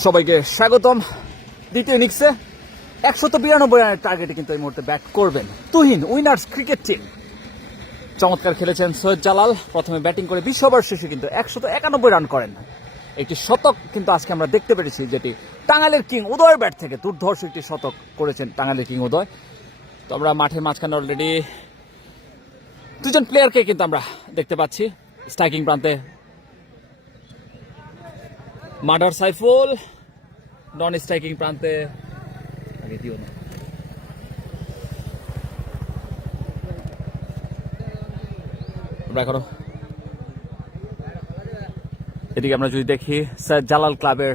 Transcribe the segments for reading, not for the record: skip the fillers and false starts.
সবাইকে স্বাগতম। দ্বিতীয় ইনিংসে 192 রানের টার্গেটে কিন্তু এই মুহূর্তে ব্যাট করবেন তুহিন উইনার্স ক্রিকেট টিম। চমৎকার খেলেছেন সৈয়দ জালাল, প্রথমে ব্যাটিং করে 20 ওভার শেষে কিন্তু 191 রান করেন। একটি শতক কিন্তু আজকে আমরা দেখতে পেরেছি, যেটি টাঙ্গাইলের কিং উদয়ের ব্যাট থেকে দুর্ধর্ষ একটি শতক করেছেন টাঙ্গাইলের কিং উদয়। তো আমরা মাঠের মাঝখানে অলরেডি দুজন প্লেয়ারকে কিন্তু আমরা দেখতে পাচ্ছি। স্ট্রাইকিং প্রান্তে মার্ডার সাইফুল, নন স্ট্রাইকিং প্রান্তে এদিকে আমরা যদি দেখি সৈয়দ জালাল ক্লাবের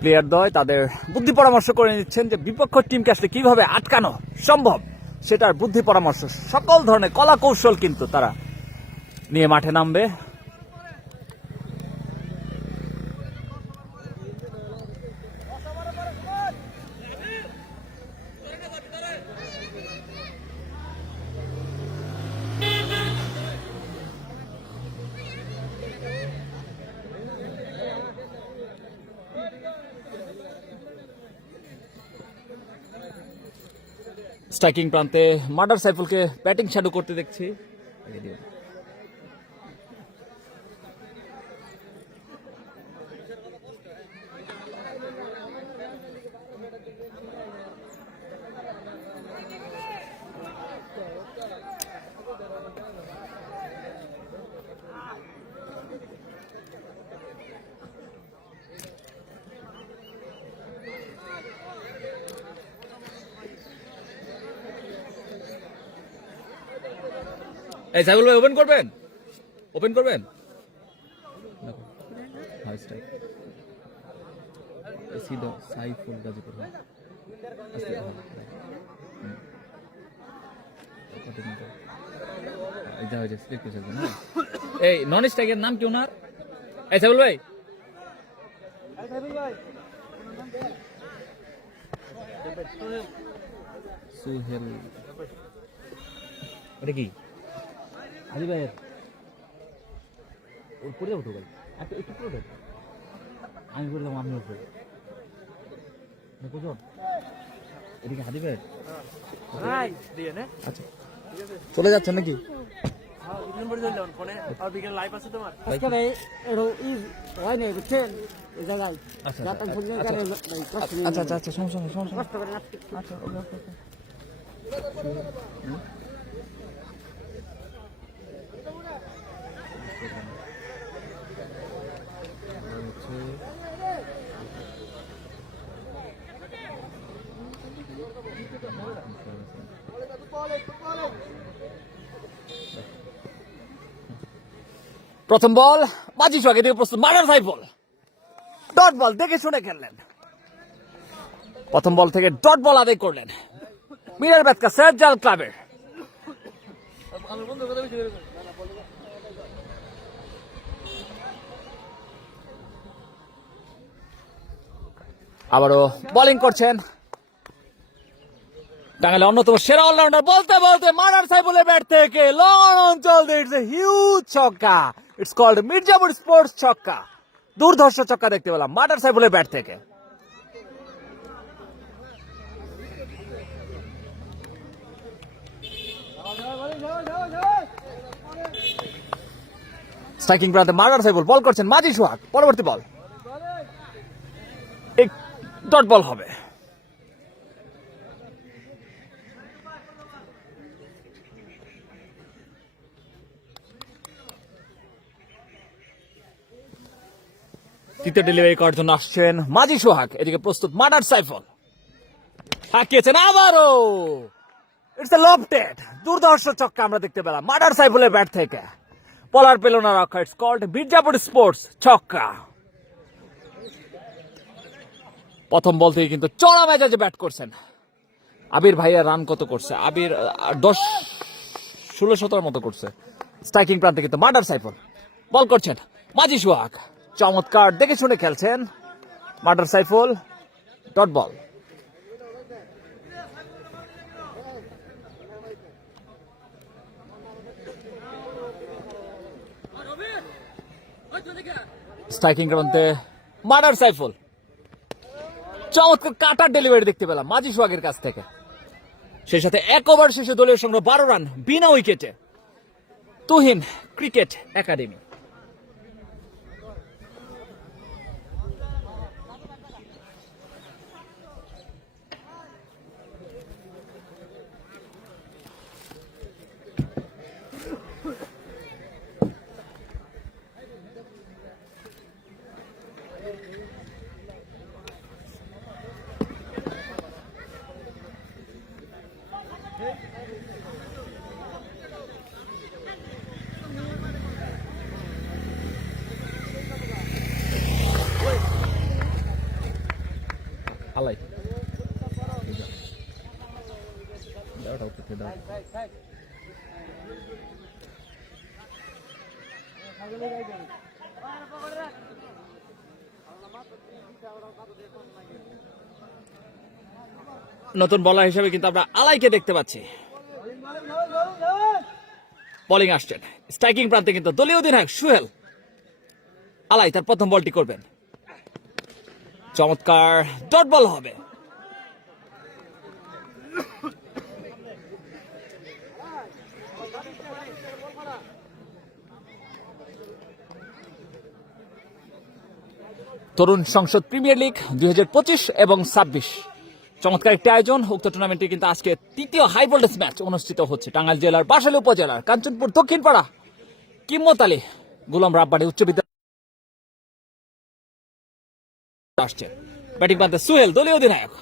প্লেয়ার দ্বয় তাদের বুদ্ধি পরামর্শ করে নিচ্ছেন যে বিপক্ষ টিমকে আসলে কিভাবে আটকানো সম্ভব সেটার বুদ্ধি পরামর্শ, সকল ধরনের কলা কৌশল কিন্তু তারা নিয়ে মাঠে নামবে। স্ট্রাইকিং প্রান্তে মার্ডার সাইফুলকে ব্যাটিং শ্যাডো করতে দেখছি। এই সাইফুল ভাই ওপেন করবেন, ওপেন করবেন। সাইফুল গাজীপুর এই নন স্ট্রাইকের নাম কি ওনার? এই সাইফুল ভাই সুহেল, এটা কি হাজি ভাইয়ের ওর পড়ে যাবো তো ভাই, একটু করে দেখ, আমি করে দেবো আপনি উপরে বুঝুন। এদিকে হাজি ভাইয়ের আচ্ছা চলে যাচ্ছেন নাকি? আচ্ছা আচ্ছা আচ্ছা সমস্যা নেই, সমস্যা আচ্ছা প্রথম বল বাজি সোহাগ, এদিকে প্রস্তুত মার্ডার সাইফুল, ডট বল দেখে শুনে খেললেন। প্রথম বল থেকে ডট বল আদায় করলেন মিরার ব্যাটকা সৈয়দ জালাল ক্লাবের। আবারও বোলিং করছেন টাঙ্গাইলের অন্যতম সেরা অলরাউন্ডার বলতে বলতে মার্ডার সাইফুলের ব্যাট থেকে লং অঞ্চল দিয়ে ইটস এ হিউজ ছক্কা। ইটস কল্ড মির্জাপুর স্পোর্টস ছক্কা। দুর্ধর্ষ ছক্কা দেখতে পেলাম মার্ডার সাইফুলের ব্যাট থেকে। স্ট্রাইকিং প্রান্তে মার্ডার সাইফুল, বল করছেন মাজি সোহাগ, পরবর্তী বল ডট বল হবে। তৃতীয় ডেলিভারি করার জন্য আসছেন মাজি সোহাগ, এদিকে প্রস্তুত মার্ডার সাইফুল, হাঁকিয়েছেন আবারও। ইটস এ লফটেড দুর্ধর্ষ ছক্কা আমরা দেখতে পেলাম মার্ডার সাইফুলের ব্যাট থেকে। বলার পেল না রক্ষা, ইটস কল্ড মির্জাপুর স্পোর্টস ছক্কা। প্রথম বল থেকে কিন্তু চড়া মেজাজে ব্যাট করছেন আবির ভাইয়া। রান কত করছে আবির? 10-16-17 মতো করছে। স্ট্রাইকিং প্রান্তে কিন্তু মার্ডার সাইফুল, বল করছেন মাজি সোহাগ, চমৎকার দেখে শুনে খেলছেন murder Saiful, dot ball. Striking প্রান্তে মার্ডার সাইফুল, চমৎকার কাটার ডেলিভারি দেখতে পেলাম মাঝি সোহাগের কাছ থেকে। সেই সাথে এক ওভার শেষে দলীয় সংগ্রহ 12 রান বিনা উইকেটে। Tuhin cricket academy. আলাই নতুন বলার হিসেবে কিন্তু আমরা আলাইকে দেখতে পাচ্ছি। বোলিং আসছেন স্ট্রাইকিং প্রান্তে কিন্তু দলীয় অধিনায়ক সোহেল। আলাই তার প্রথম বলটি করবেন, চমৎকার ডট বল হবে। তরুণ সংসদ প্রিমিয়ার লিগ 2025 এবং 26 চমৎকার একটি আয়োজন। উক্ত টুর্নামেন্টে কিন্তু আজকে তৃতীয় হাই ভোল্টেজ ম্যাচ অনুষ্ঠিত হচ্ছে টাঙ্গাইল জেলার বাসাইল উপজেলার কাঞ্চনপুর দক্ষিণপাড়া কিম্মত আলী গোলাম রাব্বানি উচ্চ বিদ্যালয় আসছে। ব্যাটিং প্রান্তে সোহেল দলীয় অধিনায়ক।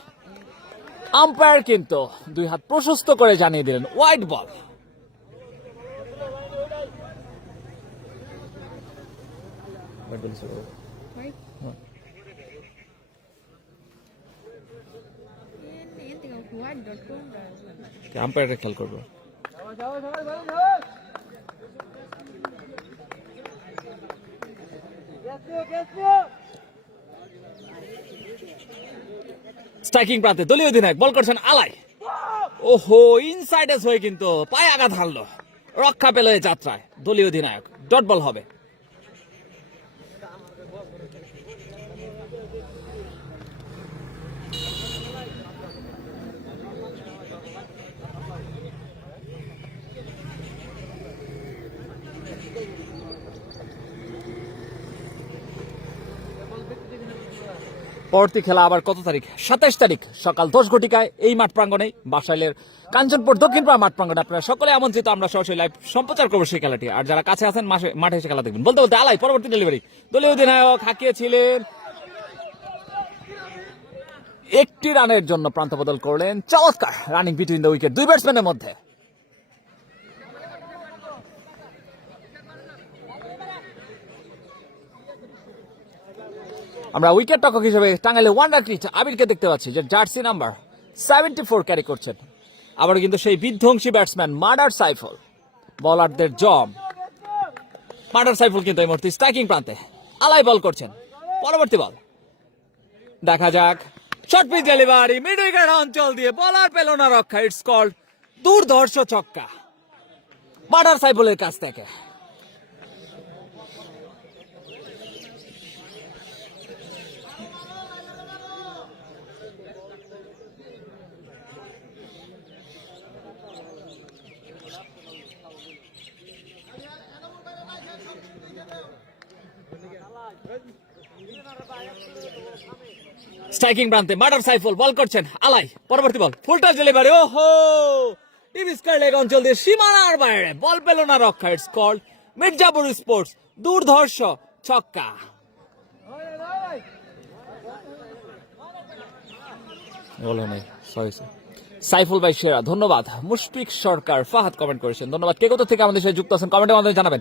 আম্পায়ার কিন্তু দুই হাত প্রশস্ত করে জানিয়ে দিলেন ওয়াইড বল। আম্পায়ারটা খেয়াল করবো। স্ট্রাইকিং প্রান্তে দলীয় অধিনায়ক বল করছেন আলাই। ওহো, ইনসাইড এস হয়ে কিন্তু পায়ে আঘাত হারলো, রক্ষা পেল এই যাত্রায় দলীয় অধিনায়ক। ডট বল হবে। পরবর্তী খেলা আবার কত তারিখ? 27 তারিখ সকাল 10 ঘটিকায় এই মাঠ প্রাঙ্গণে বাসাইলের কাঞ্চনপুর দক্ষিণপাড়া মাঠ প্রাঙ্গণে আপনারা সকলে আমন্ত্রিত। আমরা সরাসরি লাইভ সম্প্রচার করবো সেই খেলাটি। আর যারা কাছে আছেন মাঠে এসে খেলা দেখবেন। বলতে বলতে আলাই পরবর্তী ডেলিভারি, দলীয় অধিনায়ক হাঁকিয়েছিলেন, একটি রানের জন্য প্রান্ত বদল করলেন। চমৎকার রানিং বিটুইন দ্য উইকেট দুই ব্যাটসম্যানের মধ্যে। আমরা উইকেট রক্ষক হিসেবে টাঙ্গাইলে ওয়ান্ডার ক্রিট আবিরকে দেখতে পাচ্ছি, যে জার্সি নাম্বার 74 ক্যারি করছেন। আবার কিন্তু সেই বিধ্বংসী ব্যাটসম্যান মার্ডার সাইফুল, বলারদের জম মার্ডার সাইফুল কিন্তু এই মুহূর্তে স্ট্রাইকিং প্রান্তে। আলাই বল করছেন, পরবর্তী বল দেখা যাক। Short pitch delivery mid wicket অঞ্চল দিয়ে, বলার পেল না রক্ষা। ইটস কল্ড দুর্ধর্ষ ছক্কা মার্ডার সাইফুলের কাছ থেকে। স্ট্রাইকিং প্রান্তে মার্ডার সাইফুল বল করছেন আলাই, পরবর্তী বল ফুল টাচ ডেলিভারি। ওহো, ডিভিস্কার লেগ অঞ্চল দিয়ে সীমানার বাইরে, বল পেল না রক্ষা। ইটস কল্ড মির্জাপুর স্পোর্টস দুর্ধর্ষ ছক্কা। সাইফুল ভাই সেরা, ধন্যবাদ। মুশফিক সরকার ফাহাদ কমেন্ট করেছেন, ধন্যবাদ। কে কোথা থেকে আমাদের সাথে যুক্ত আছেন কমেন্টের মাধ্যমে জানাবেন।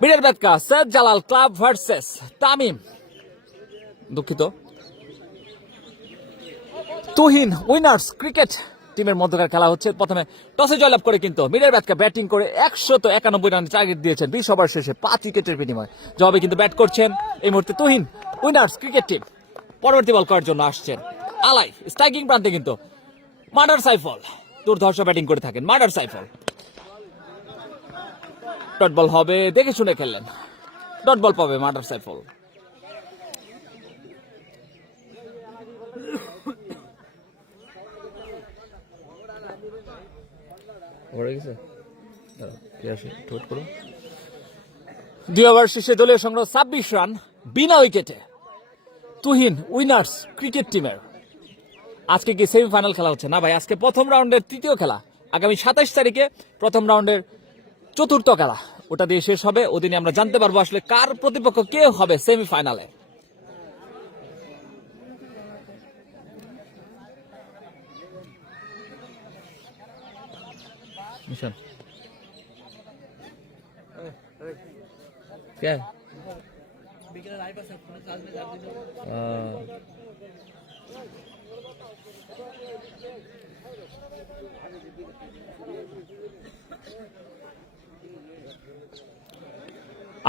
মিডের ব্যাটকা সৈয়দ জালাল ক্লাব ভার্সেস তামিম, দুঃখিত, তুহিন উইনার্স ক্রিকেট টিমের মধ্যকার খেলা হচ্ছে। প্রথমে টসে জয়লাভ করে কিন্তু মিডের ব্যাটকা ব্যাটিং করে 191 রান টার্গেট দিয়েছেন 20 ওভার শেষে 5 উইকেটের বিনিময়ে। জবাবে কিন্তু ব্যাট করছেন এই মুহূর্তে তুহিন উইনার্স ক্রিকেট টিম। পরবর্তী বল করার জন্য আসছেন আলাই। স্ট্রাইকিং প্রান্তে কিন্তু মার্ডার সাইফুল দুর্ধর্ষ ব্যাটিং করে থাকেন। মার্ডার সাইফুল ডট বল হবে, দেখে শুনে খেললেন, ডট বল পাবে মার্ডার সাইফুল। ভরে গেছে, 2 ওভার শেষে দলীয় সংগ্রহ 26 রান বিনা উইকেটে। তুহিন উইনার্স ক্রিকেট টিমের। আজকে কি সেমিফাইনাল খেলা হচ্ছে? না ভাই, আজকে প্রথম রাউন্ডের তৃতীয় খেলা। আগামী 27 তারিখে প্রথম রাউন্ডের চতুর্থ খেলা, ওটা দিয়ে শেষ হবে। ওদিনে আমরা জানতে পারবো আসলে কার প্রতিপক্ষ কে হবে সেমিফাইনালে।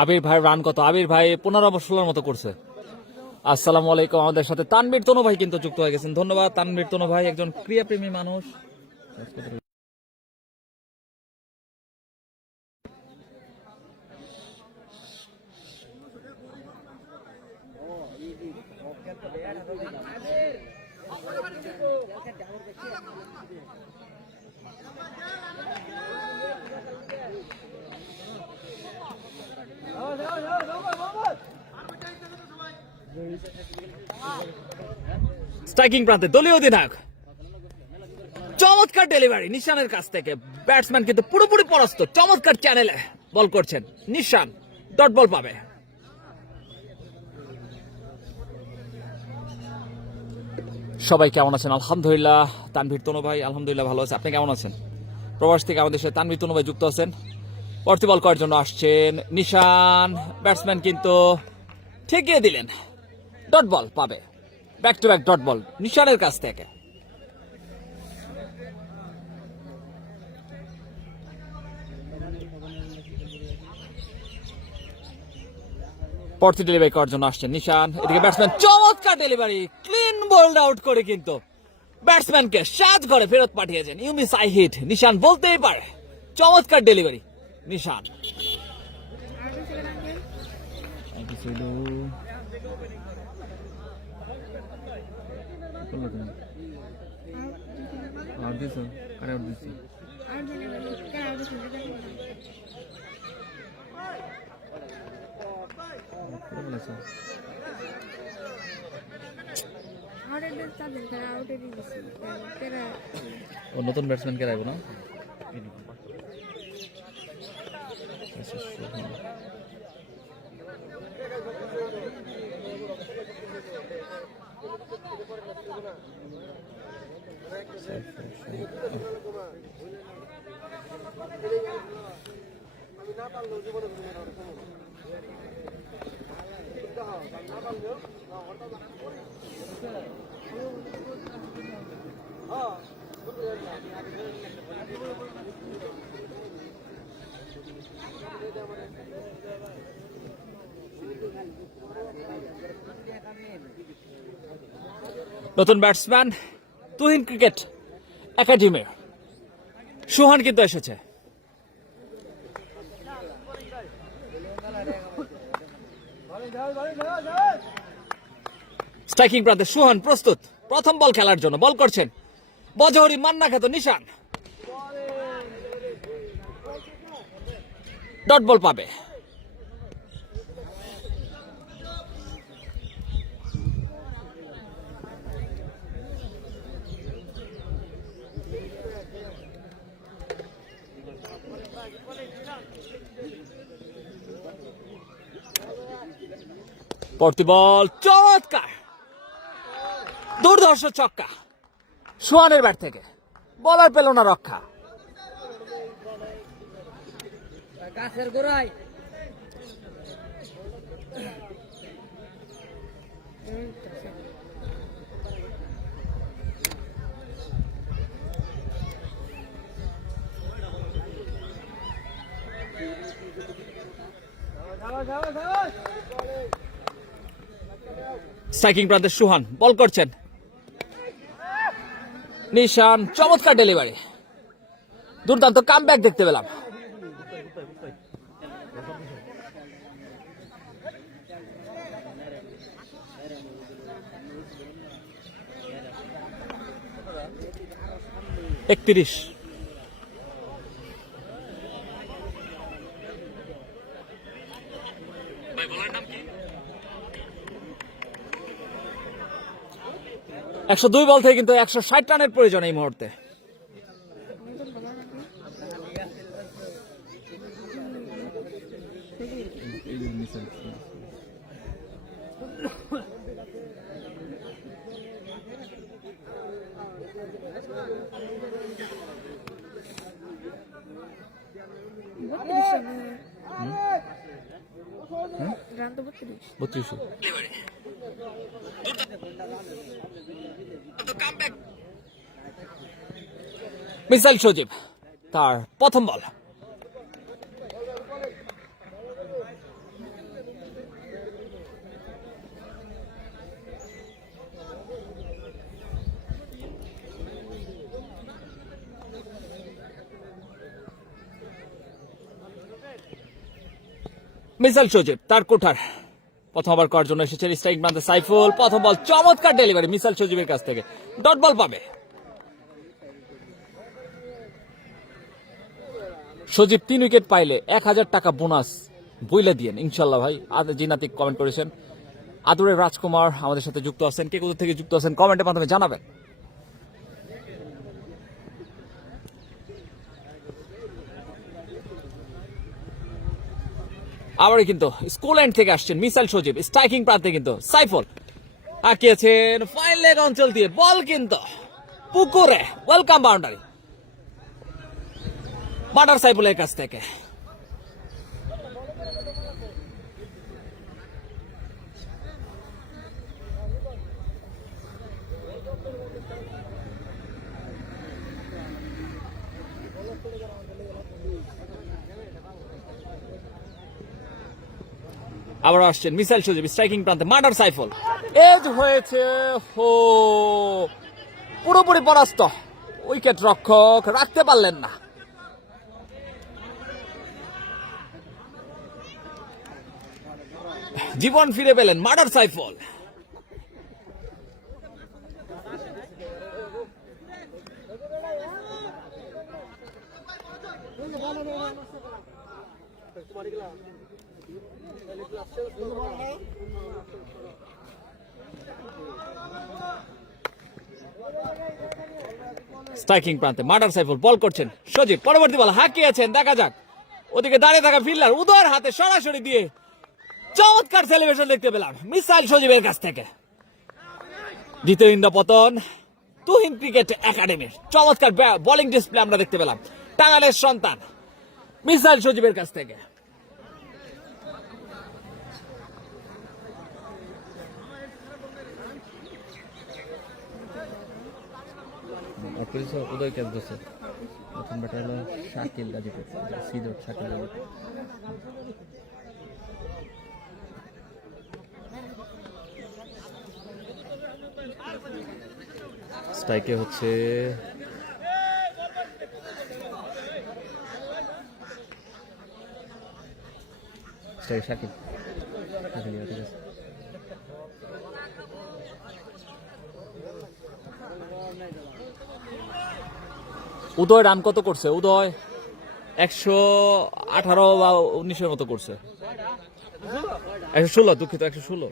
আবির ভাই রান কত? আবির ভাই 15-16 মতো করছে। আসসালামু আলাইকুম। আমাদের সাথে তানভীর তনু ভাই কিন্তু যুক্ত হয়ে গেছেন। ধন্যবাদ তানভীর তনু ভাই, একজন ক্রীড়াপ্রেমী মানুষ। স্ট্রাইকিং প্রান্তে দলীয় অধিনায়ক, চমৎকার ডেলিভারি নিশানের কাছ থেকে। ব্যাটসম্যান কিন্তু পুরোপুরি পরাস্ত। চমৎকার চ্যানেলে বল করছেন নিশান, ডট বল পাবে। সবাই কেমন আছেন? আলহামদুলিল্লাহ। তানভীর তনু ভাই আলহামদুলিল্লাহ ভালো আছে। আপনি কেমন আছেন? প্রবাস থেকে আমাদের সাথে তানভীর তনু ভাই যুক্ত আছেন। পরবর্তী বল করার জন্য আসছেন নিশান। ব্যাটসম্যান কিন্তু ঠেকিয়ে দিলেন, ডট বল পাবে। Back to back dot ball নিশানের কাছ থেকে। পরবর্তী ডেলিভারি করার জন্য আসছেন নিশান। এদিকে ব্যাটসম্যান চমৎকার ডেলিভারি, ক্লিন বোল্ড আউট করে কিন্তু ব্যাটসম্যানকে সাজ করে ফেরত পাঠিয়েছেন। ইউ মিস আই হিট, নিশান বলতেই পারে। চমৎকার ডেলিভারি নিশান। নতুন ব্যাটসম্যান কে রাখবো না? নতুন ব্যাটসম্যান তুহিন ক্রিকেট একাডেমির সুহান কিন্তু এসেছে। স্ট্রাইকিং প্রান্তে সুহান প্রস্তুত প্রথম বল খেলার জন্য। বল করছেন বজহরি মান্না খ্যাত নিশান, ডট বল পাবে। পরবর্তী বল চমৎকার, দুর্ধর্ষ ছক্কা সোহানের ব্যাট থেকে। বলার পেল না রক্ষা। গাছের গোড়ায় স্ট্রাইকিং প্রান্তে সুহান বল করছেন নিশান, চমৎকার ডেলিভারি, দুর্দান্ত কামব্যাক দেখতে পেলাম। একশো 2 বল থেকে কিন্তু 160 রানের প্রয়োজন এই মুহূর্তে। মিসাইল সজীব তার প্রথম বল। মিসাইল সজীব তার কোঠার প্রথম ওভার করার জন্য এসেছেন স্ট্রাইক প্রান্তে সাইফুল। প্রথম বল চমৎকার ডেলিভারি মিসাইল সজীবের কাছ থেকে, ডট বল পাবে। সজীব 3 উইকেট পাইলে 1000 টাকা বোনাস বইলে দিয়েন ইনশাল্লাহ ভাই। জিনাতিক কমেন্ট করেছেন। আদুরের রাজকুমার আমাদের সাথে যুক্ত আছেন। কে কোথা থেকে যুক্ত আছেন কমেন্টের মাধ্যমে জানাবেন। আবারই কিন্তু স্কুল এন্ড থেকে আসছেন মিসাইল সজীব, স্ট্রাইকিং প্রান্তে কিন্তু সাইফুল আঁকিয়েছেন ফাইন লেগ অঞ্চল দিয়ে, বল কিন্তু পুকুরে, ওয়েলকাম বাউন্ডারি মার্ডার সাইফুলের কাছ থেকে। আবার আসছেন মিসাইল সজীব স্ট্রাইকিং প্রান্তে, মার্ডার সাইফুল এজ হয়েছে হো, পুরোপুরি পরাস্ত। উইকেট রক্ষক রাখতে পারলেন না। জীবন ফিরে পেলেন মার্ডার সাইফুল। স্ট্রাইকিং প্রান্তে মার্ডার সাইফুল বল করছেন সজীব, পরবর্তী বল হাঁকিয়েছেন, দেখা যাক। ওদিকে দাঁড়িয়ে থাকা ফিল্ডার উদয়ের হাতে সরাসরি দিয়ে চমৎকার সেলিব্রেশন দেখতে পেলাম মিসাইল সজীবের কাছ থেকে। দ্বিতীয় ইন্দ্র পতন তুহিন ক্রিকেট একাডেমির চমৎকার বোলিং ডিসপ্লে আমরা দেখতে পেলাম টাঙ্গাইলের সন্তান মিসাইল সজীবের কাছ থেকে। উদয় ক্যাচ দিচ্ছে, প্রথম ব্যাটার হলো শাকিল গাজীপুর, সিদর শাকিল গাজীপুর। স্ট্রাইকে হচ্ছে শাকিল। উদয় রান কত করছে? উদয় 118 বা 19 মতো করছে, 116, দুঃখিত 116।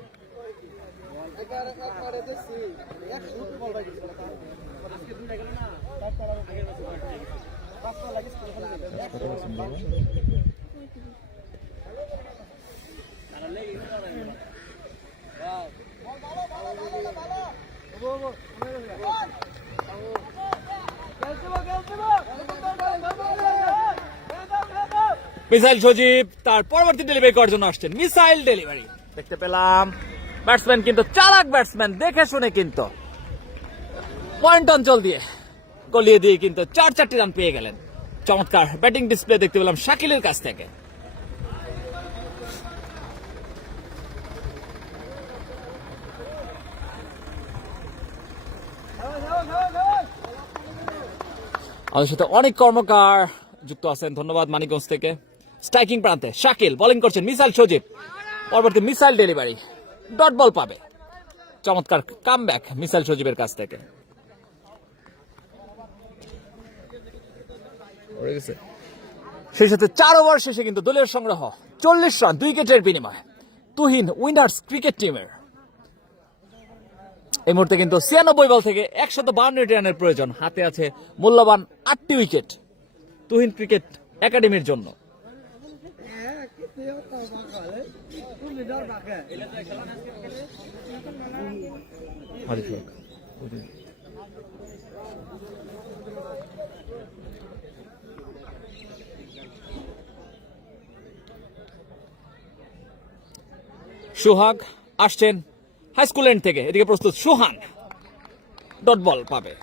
মিসাইল সজীব তার পরবর্তী ডেলিভারি করার জন্য আসছেন, মিসাইল ডেলিভারি দেখতে পেলাম। ব্যাটসম্যান কিন্তু চালাক ব্যাটসম্যান, দেখে শুনে কিন্তু পয়েন্ট অঞ্চল দিয়ে গলিয়ে দিয়ে কিন্তু 4 রান পেয়ে গেলেন। চমৎকার ব্যাটিং ডিসপ্লে দেখতে পেলাম শাকিলের কাছ থেকে। আমাদের সাথে অনেক কর্মকার যুক্ত আছেন, ধন্যবাদ মানিকগঞ্জ থেকে। স্ট্রাইকিং প্রান্তে শাকিল বোলিং করছেন মিসাইল সজীব, পরবর্তী মিসাইল ডেলিভারি, ডট বল পাবে। চমৎকার কামব্যাক মিসাইল সজীবের কাছ থেকে। সেই সাথে 4 ওভার শেষে কিন্তু দলীয় সংগ্রহ 40 রান 2 উইকেটের বিনিময়ে তুহিন উইনার্স ক্রিকেট টিমের। এই মুহূর্তে কিন্তু 96 বল থেকে 152 রানের প্রয়োজন। হাতে আছে মূল্যবান 8টি উইকেট তুহিন ক্রিকেট একাডেমির জন্য। সোহাগ আসছেন হাই স্কুল এন্ড থেকে, এদিকে প্রস্তুত সোহান, ডট বল পাবে।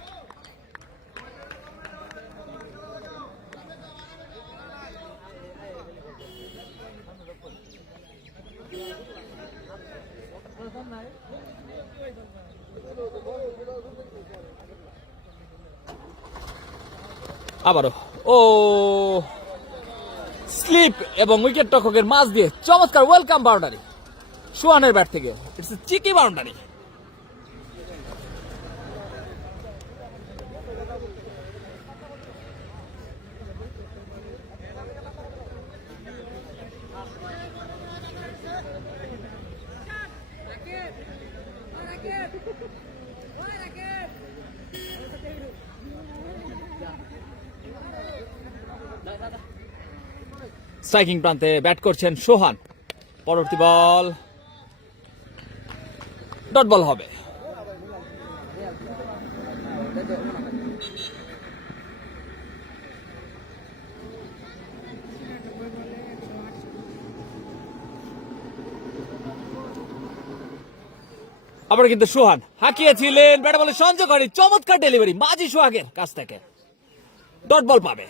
আবারও ও স্লিপ এবং উইকেট রক্ষকের মাঝ দিয়ে চমৎকার ওয়েলকাম বাউন্ডারি সোহানের ব্যাট থেকে। It's a cheeky boundary. Striking প্রান্তে ব্যাট করছেন সোহান। পরবর্তী বল ডট বল হবে। আবার কিন্তু সোহান হাঁকিয়েছিলেন, ব্যাট বলে সংযোগকারী চমৎকার ডেলিভারি মাঝি সোহাগের কাছ থেকে, ডট বল পাবে।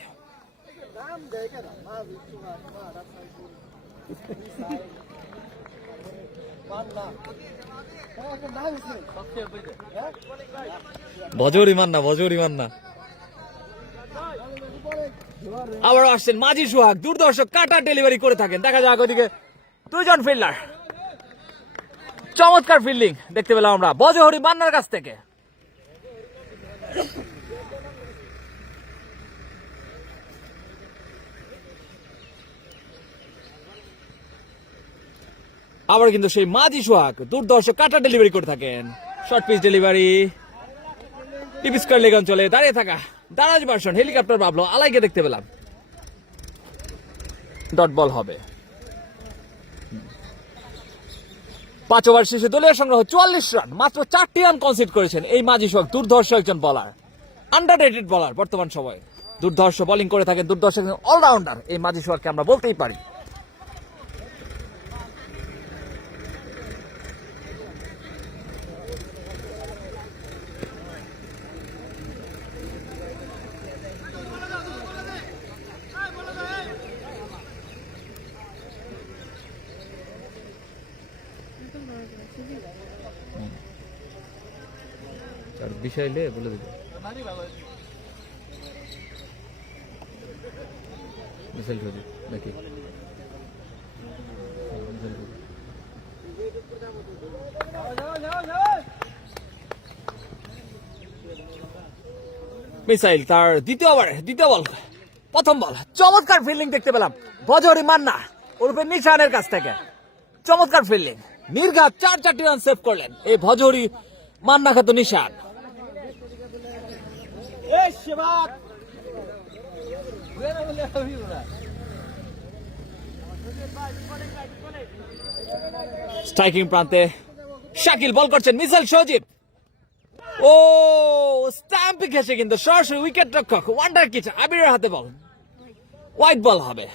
ভজরি মান্না আবার আসছেন মাঝি সোহাগ, দুর্দর্শক কাটার ডেলিভারি করে থাকেন। দেখা যাক ওইদিকে দুইজন ফিল্ডার, চমৎকার ফিল্ডিং দেখতে পেলাম আমরা ভজহরি মান্নার কাছ থেকে। আবার কিন্তু সেই মাঝি সোহাগ দুর্দর্শক কাটা ডেলিভারি করে থাকেন। শর্ট পিচ ডেলিভারি, টিপিস্কার লেগ অঞ্চলে দাঁড়িয়ে থাকা দারাজ ভার্সন হেলিকপ্টার বাবলো আলাইকে দেখতে পেলাম, ডট বল হবে। 5 ওভার শেষে দলীয় সংগ্রহ 44 রান, মাত্র 4টি রান কনসিড করেছেন এই মাঝি সোহাগ। দুর্ধর্ষ একজন বলার, আন্ডাররেটেড বলার বর্তমান সময়ে। দুর্ধর্ষ বোলিং করে থাকেন, দুর্ধর্ষ অলরাউন্ডার এই মাঝি সোহাগকে আমরা বলতেই পারি। বিষয়লে বলে দিবে নাকি মিসাইল তার দ্বিতীয় বল, প্রথম বল, চমৎকার ফিল্ডিং দেখতে পেলাম ভজহরি মান্না ওরফে নিশানের কাছ থেকে। চমৎকার ফিল্ডিং, নির্ঘাত 4টি রান সেভ করলেন এই ভজহরি মান্না খাত নিশান। স্ট্রাইকিং প্রান্তে শাকিল বল করছেন, মিসাইল সজীব ও স্ট্যাম্পে ঘেসে কিন্তু সরাসরি উইকেট রক্ষক ওয়ান্ডার কিচ আবিরের হাতে বল, হোয়াইট বল হবে।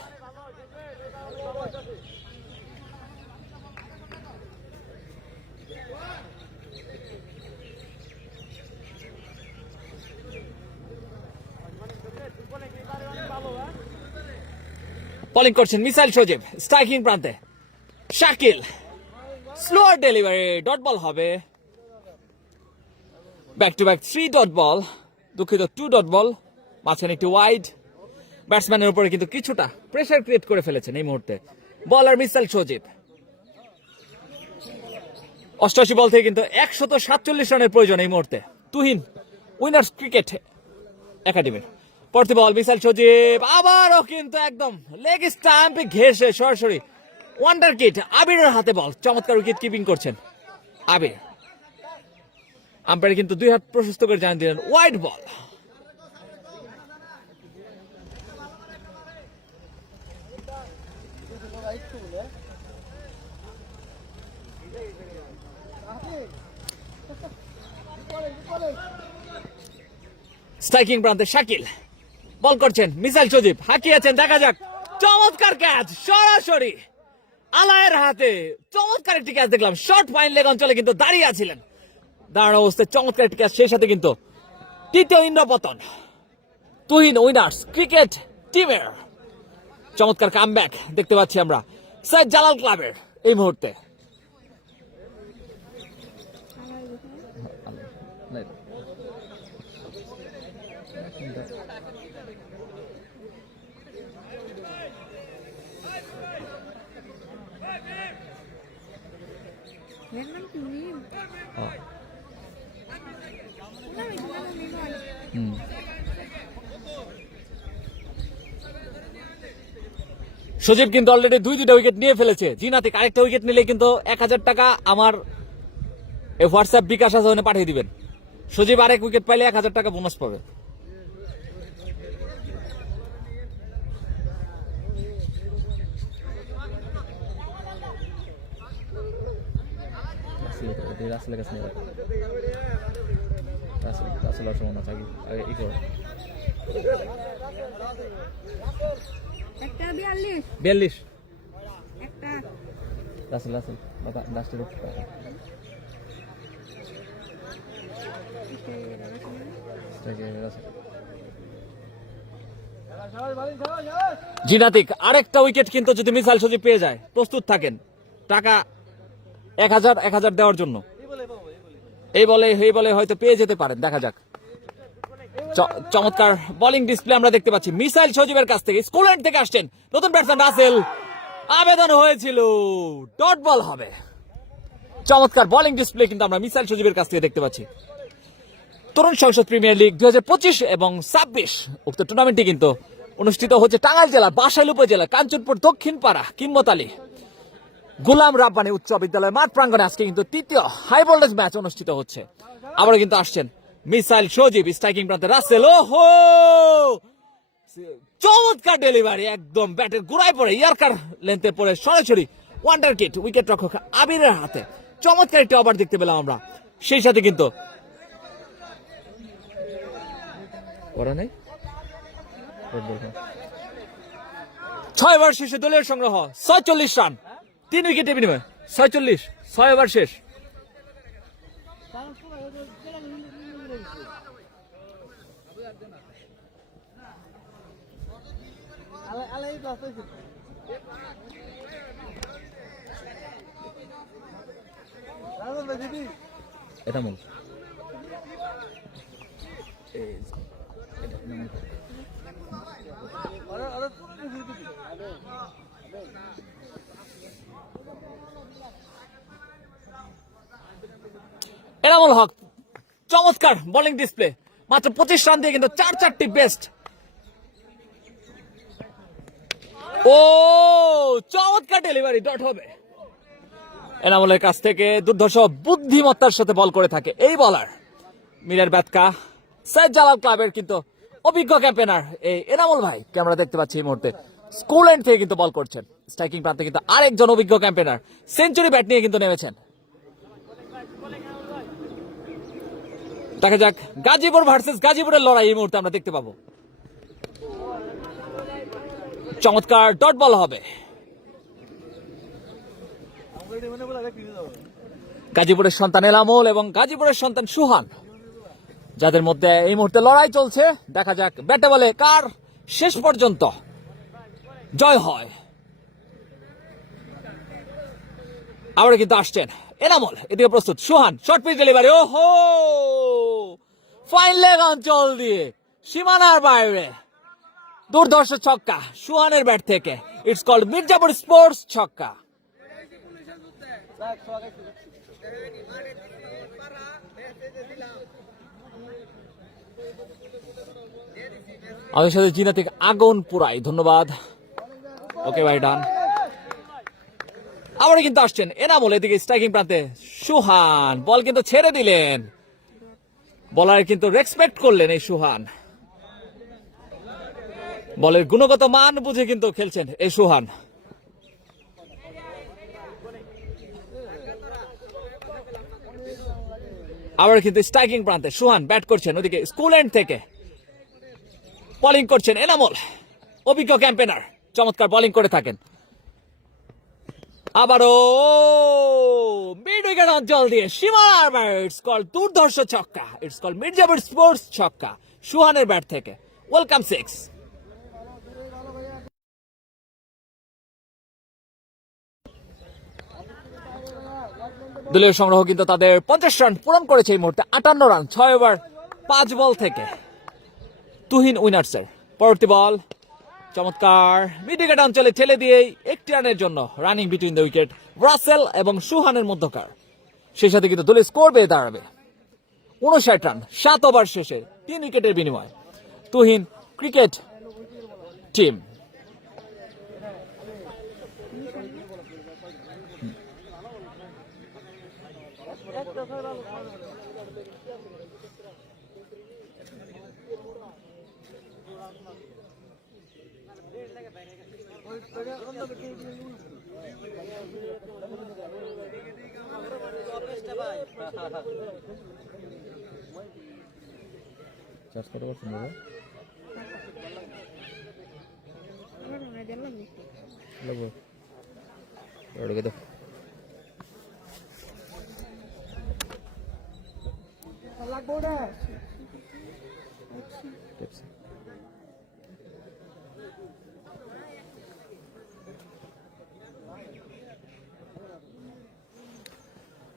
বোলিং করছেন মিসাইল সজীব, স্ট্রাইকিং প্রান্তে Shakil, slower delivery, dot ball হবে। Back to back 3 dot ball, দুঃখিত 2 ডট বল, মাঝখানে একটি ওয়াইড। ব্যাটসম্যানের উপরে কিন্তু কিছুটা প্রেসার ক্রিয়েট করে ফেলেছেন এই মুহূর্তে বলার মিসাইল সজীব। 88 বল থেকে কিন্তু 147 রানের প্রয়োজন এই মুহূর্তে তুহিন উইনার্স ক্রিকেট একাডেমির। পরবর্তী বল মিসাইল সজীব, আবারও কিন্তু একদম লেগ স্টাম্পে ঘেসে সরাসরি ওয়ান্ডার কিড আবিরের হাতে বল, চমৎকার উইকেট কিপিং করছেন আবির। আম্পায়ার কিন্তু 2 হাত প্রশস্ত করে জানিয়ে দিলেন ওয়াইড বল। স্ট্রাইকিং প্রান্তে শাকিল বল করছেন, মিসাইল সজীব হাঁকিয়েছেন, দেখা যাক। চমৎকার ক্যাচ সরাসরি আলায়ের হাতে, চমৎকার একটি ক্যাচ দেখলাম। শর্ট ফাইন লেগ অঞ্চলে কিন্তু দাঁড়িয়ে আছিলেন, দাঁড়ানো অবস্থায় চমৎকার একটি ক্যাচ, সেই সাথে কিন্তু তৃতীয় ইন্দ্রপতন। তুহিন উইনার্স ক্রিকেট টিমের চমৎকার কামব্যাক দেখতে পাচ্ছি আমরা সৈয়দ জালাল ক্লাবের এই মুহূর্তে। সজীব কিন্তু অলরেডি 2টা উইকেট নিয়ে ফেলেছে। জিনাতে আরেকটা উইকেট নিলে কিন্তু 1000 টাকা আমার হোয়াটসঅ্যাপ বিকাশ আছে পাঠিয়ে দিবেন। সজীব আরেক উইকেট পাইলে 1000 টাকা বোনাস পাবে। একটা 42 একটা রাসেল বাবা লাস্টে দেখতে পারে জিনাতিক আরেকটা উইকেট কিন্তু যদি মিসাইল সজীব পেয়ে যায় প্রস্তুত থাকেন টাকা 1000 দেওয়ার জন্য। এই বলে হয়তো পেয়ে যেতে পারেন, দেখা যাক। চমৎকার বোলিং ডিসপ্লে আমরা দেখতে পাচ্ছি মিসাইল সজীবের কাছ থেকে। স্কটল্যান্ড থেকে আসছেন নতুন ব্যাটসম্যান রাসেল, আবেদন হয়েছিল ডট বল হবে। চমৎকার বোলিং ডিসপ্লে কিন্তু আমরা মিসাইল সজীবের কাছ থেকে দেখতে পাচ্ছি। তরুণ সংসদ প্রিমিয়ার লিগ 2025 এবং 26 উক্ত টুর্নামেন্টটি কিন্তু অনুষ্ঠিত হচ্ছে টাঙ্গাইল জেলার বাসাইল উপজেলা কাঞ্চনপুর দক্ষিণ পাড়া কিম্মত আলী গোলাম রাব্বানী উচ্চ বিদ্যালয় মাঠ প্রাঙ্গণে আজকে কিন্তু তৃতীয় হাই ভোল্টেজ ম্যাচ অনুষ্ঠিত হচ্ছে। আবার কিন্তু আসছেন মিসাইল সজীব, স্ট্রাইকিং প্রান্তে রাসেল। ওহো, চমৎকার ডেলিভারি, একদম ব্যাটের গোড়ায় পড়ে ইয়ার্কার লেন্থে পড়ে সরাসরি ওয়ান্ডার কিড উইকেট রক্ষক আবিরের হাতে। চমৎকার একটি ওভার দেখতে পেলাম আমরা। সেই সাথে কিন্তু ওরা নেই 6 ওভার শেষে দলীয় সংগ্রহ 46 রান, 3 উইকেটের বিনিময়ে 46, 6 ওভার শেষ। এটা মূল এনামুল হক চমৎকার বোলিং ডিসপ্লে, মাত্র 25 রান দিয়ে কিন্তু 4টি বেস্ট। ও চমৎকার ডেলিভারি, ডট হবে। এনামুলের কাছ থেকে দুর্ধর্ষ বুদ্ধিমত্তার সাথে বল করে থাকে এই বলার মিরার ব্যাটকা সৈয়দ জালাল ক্লাবের কিন্তু অভিজ্ঞ ক্যাম্পেনার এই এনামুল ভাই কে আমরা দেখতে পাচ্ছি এই মুহূর্তে স্কটল্যান্ড থেকে কিন্তু বল করছেন। স্ট্রাইকিং প্রান্তে কিন্তু আরেকজন অভিজ্ঞ ক্যাম্পেনার সেঞ্চুরি ব্যাট নিয়ে কিন্তু নেমেছেন। দেখা যাক গাজীপুর ভার্সেস গাজীপুরের লড়াই এই মুহূর্তে আমরা দেখতে পাবো। চমৎকার ডট বল হবে। গাজীপুরের সন্তান এনামুল এবং গাজীপুরের সন্তান সুহান, যাদের মধ্যে এই মুহূর্তে লড়াই চলছে। দেখা যাক ব্যাটে বলে কার শেষ পর্যন্ত জয় হয়। আবার কিন্তু আসছেন এনামুল, এদিকে প্রস্তুত সুহান, শর্ট পিচ ডেলিভারি। ওহো, ফাইন লেগ অঞ্চল দিয়ে সীমানার বাইরে দুর্ধর্ষ ছক্কা সুহানের ব্যাট থেকে। ইটস কল্ড মির্জাপুর স্পোর্টস ছক্কা। আমাদের সাথে জিনা থেকে আগুন পুরাই, ধন্যবাদ। ওকে ভাই, ডান। আবার কিন্তু আসছেন এনামুল, এদিকে স্ট্রাইকিং প্রান্তে সুহান, বল কিন্তু ছেড়ে দিলেন, বলার কিন্তু রেসপেক্ট করলেন এই সুহান, বলের গুণগত মান বুঝে কিন্তু খেলছেন এই সুহান। আবার কিন্তু স্ট্রাইকিং প্রান্তে সুহান ব্যাট করছেন, ওদিকে স্কুল এন্ড থেকে বোলিং করছেন এনামুল, অভিজ্ঞ ক্যাম্পেনার, চমৎকার বোলিং করে থাকেন। আবারও মিড উইকেট অঞ্চল দিয়ে সীমানার ব্যাট, ইটস কল দুর্ধর্ষ ছক্কা, ইটস কল মির্জাপুর স্পোর্টস ছক্কা সুহানের ব্যাট থেকে। ওয়েলকাম 6। দলীয় সংগ্রহ কিন্তু তাদের 50 রান পূরণ করেছে এই মুহূর্তে, 58 রান 6 ওভার 5 বল থেকে। তুহিন উইনার্সের পরবর্তী বল চমৎকার মিড উইকেট অঞ্চলে ঠেলে দিয়ে একটি রানের জন্য running between the wicket Russell এবং সুহানের মধ্যকার। সেই সাথে কিন্তু দলের স্কোর বেড়ে দাঁড়াবে 59 রান 7 ওভার শেষে 3 উইকেটের বিনিময়ে। Tuhin cricket team.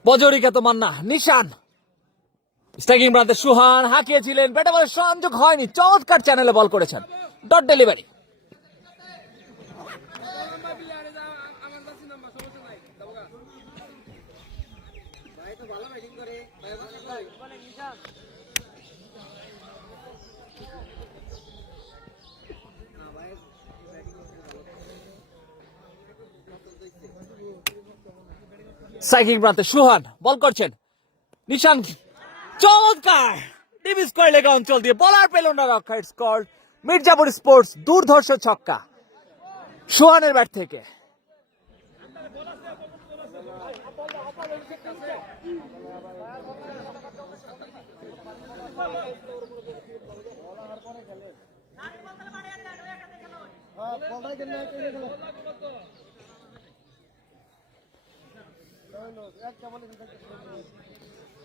বজরিকা তো মান্না নিশান, স্ট্রাইকিং প্রান্তে সুহান হাঁকিয়েছিলেন, ব্যাটে বলে সংযোগ হয়নি, চমৎকার চ্যানেলে বল করেছেন, ডট ডেলিভারি। স্ট্রাইকিং প্রান্তে সুহান বল করছেন, নিশান চমৎকার ডিপ স্কোয়ার লেগা অঞ্চল দিয়ে বলার পেল না রক্ষা, ইটস কল্ড মির্জাপুর স্পোর্টস দুর্ধর্ষ ছক্কা সুহানের ব্যাট থেকে।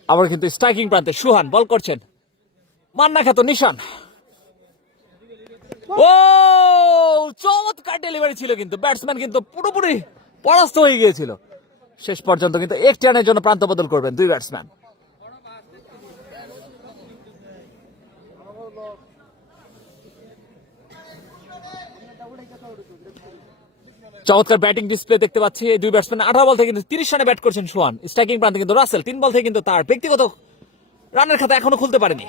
আবার কিন্তু স্ট্রাইকিং প্রান্তে সুহান বল করছেন, মান্না খ্যাত নিশান, ও চমৎকার ডেলিভারি ছিল, কিন্তু ব্যাটসম্যান কিন্তু পুরোপুরি পরাস্ত হয়ে গিয়েছিল। শেষ পর্যন্ত কিন্তু একটি রানের জন্য প্রান্ত বদল করবেন দুই ব্যাটসম্যান। চমৎকার ব্যাটিং ডিসপ্লে দেখতে পাচ্ছি এই দুই ব্যাটসম্যান। 18 বল থেকে কিন্তু 30 রানে ব্যাট করছেন সুহান। স্ট্রাইকিং প্রান্তে কিন্তু রাসেল 3 বল থেকে কিন্তু তার ব্যক্তিগত রানের খাতা এখনো খুলতে পারেনি।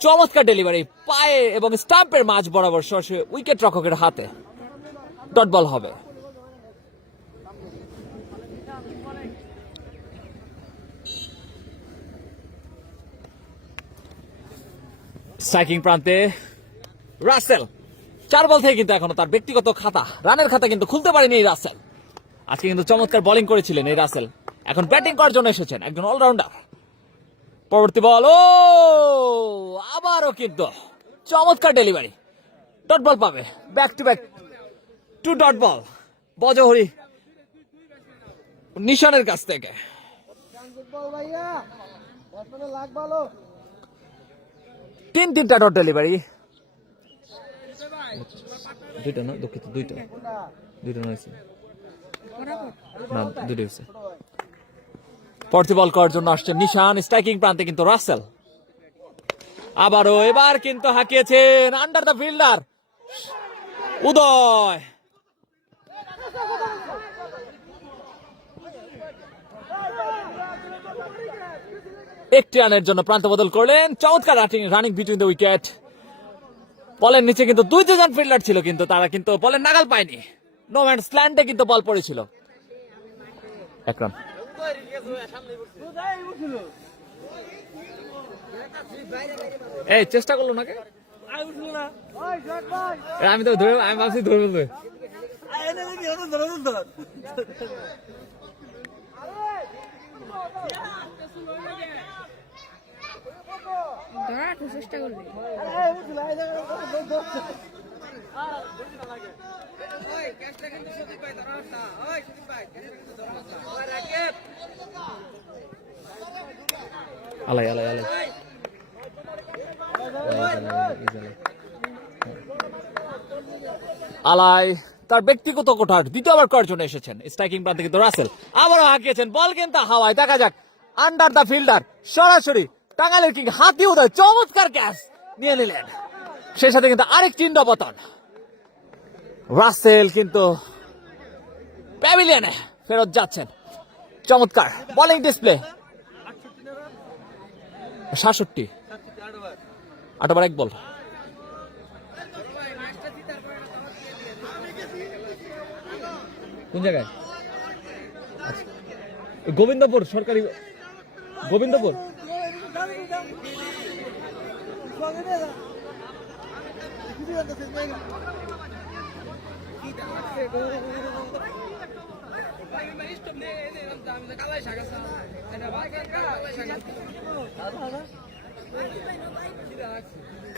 চমৎকার ডেলিভারি পায়ে এবং স্টাম্পের মাঝ বরাবর সরাসরি উইকেট রক্ষকের হাতে, ডট বল হবে। স্ট্রাইকিং প্রান্তে রাসেল 4 বল থেকে কিন্তু এখনো তার ব্যক্তিগত খাতা রানের খাতা কিন্তু খুলতে পারেনি এই রাসেল। আজকে কিন্তু চমৎকার বোলিং করেছিলেন এই রাসেল, এখন ব্যাটিং করার জন্য এসেছেন, একজন অলরাউন্ডার। পরবর্তী বল, ও আবারও কিন্তু চমৎকার ডেলিভারি, ডট বল পাবে, back to back 2 dot ball বজহরি নিশানের কাছ থেকে। তিনটা ডট ডেলিভারি, দুইটা না দুঃখিত, দুইটা নয় না, দুইটা হয়েছে। পরবর্তী বল করার জন্য আসছে নিশান, স্ট্রাইকিং প্রান্তে কিন্তু রাসেল আবারও, এবার কিন্তু হাঁকিয়েছেন আন্ডার দ্য ফিল্ডার উদয়। একটি রানের জন্য প্রান্ত বদল করলেন, চমৎকার রানিং বিটুইন দ্য উইকেট। বলের নিচে কিন্তু 2-2 জন ফিল্ডার ছিল, কিন্তু তারা কিন্তু বলের নাগাল পায়নি, নো ম্যান স্ল্যান্ডে কিন্তু বল পড়েছিল। 1 রান। এই চেষ্টা করলো নাকি? আমি তো ধরে, আমি ভাবছি ধরে বলবে। ধরার চেষ্টা করবি। আলাই আলাই আলাই আলাই তার ব্যক্তিগত কোঠার দ্বিতীয়বার করার জন্য এসেছেন। স্ট্রাইকিং প্রান্তে কিন্তু রাসেল আবারও হাঁকিয়েছেন, বল কিন্তু হাওয়ায়। দেখা যাক, আন্ডার দ্য ফিল্ডার সরাসরি টাঙ্গাইলের কিং হাতি উদয় চমৎকার ক্যাচ নিয়ে নিলেন। সেই সাথে কিন্তু আরেক চিহ্ন পতন। রাসেল কিন্তু প্যাভিলিয়নে ফেরত যাচ্ছেন। চমৎকার বোলিং ডিসপ্লে। 67, 8 ওভার 1 বল। কোন জায়গায়? আচ্ছা, গোবিন্দপুর সরকারি, গোবিন্দপুর।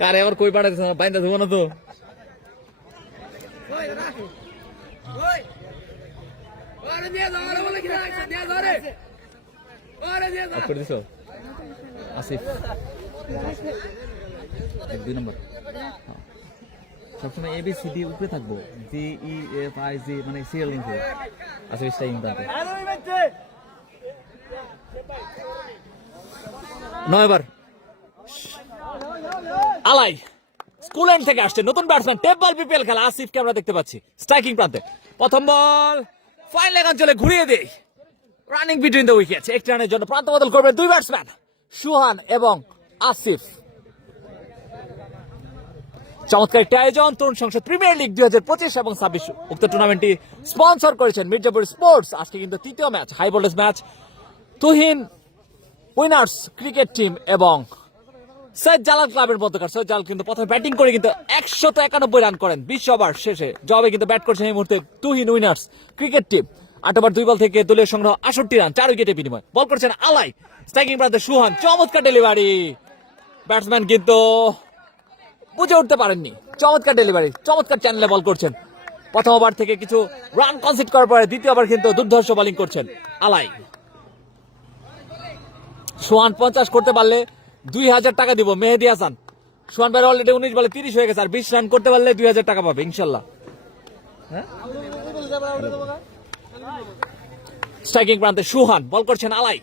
কারে আবার কই পাঠাইছে বাইন্দা ধুবো না তো। আসিফ 2 নম্বর। সবসময় ABCD উপরে থাকবো, DEFIG মানে সিরিয়াল লিঙ্ক। আসিফ স্ট্রাইকিং প্রান্তে 9 ওভার। আলাই স্কুল এন্ড থেকে আসছে নতুন ব্যাটসম্যান, টেপ বল বিপিএল খেলা আসিফকে আমরা দেখতে পাচ্ছি স্ট্রাইকিং প্রান্তে। প্রথম বল ফাইন লেগ অঞ্চলে ঘুরিয়ে দেই, রানিং বিটুইন দ্য উইকেটস। 1 রানের জন্য প্রান্ত বদল করবে 2 ব্যাটসম্যান সুহান এবং আসিফ। চমৎকার একটি আয়োজন তরুণ সংসদ প্রিমিয়ার লিগ 2025 এবং 26। উক্ত টুর্নামেন্টটি স্পন্সর করেছেন মির্জাপুর স্পোর্টস। আজকে কিন্তু তৃতীয় match, high voltage match. Tuhin winners cricket team এবং সৈয়দ জালাল ক্লাবের মধ্যকার। সৈয়দ জালাল কিন্তু প্রথমে ব্যাটিং করে কিন্তু 191 রান করেন 20 ওভার শেষে। জবাবে কিন্তু ব্যাট করছেন এই মুহূর্তে Tuhin winners cricket team. 8 over 2 বল থেকে দলীয় সংগ্রহ 68 রান, 4 উইকেটে বিনিময়। বল করছেন আলাই, স্ট্রাইকিং প্রান্তে সুহান। চমৎকার ডেলিভারি, ব্যাটসম্যান কিন্তু বুঝে উঠতে পারেননি। চমৎকার ডেলিভারি, চমৎকার চ্যানেলে বল করছেন। প্রথম ওভার থেকে কিছু রান কনসিড করার পরে দ্বিতীয় ওভার কিন্তু দুর্ধর্ষ বোলিং করছেন আলাই। সোহান 50 করতে পারলে 2000 টাকা দিব মেহেদি হাসান। সোহান ভাই অলরেডি 19 বলে 30 হয়ে গেছে, আর 20 রান করতে পারলে 2000 টাকা পাবে ইনশাল্লাহ। স্ট্রাইকিং প্রান্তে সুহান, বল করছেন আলাই,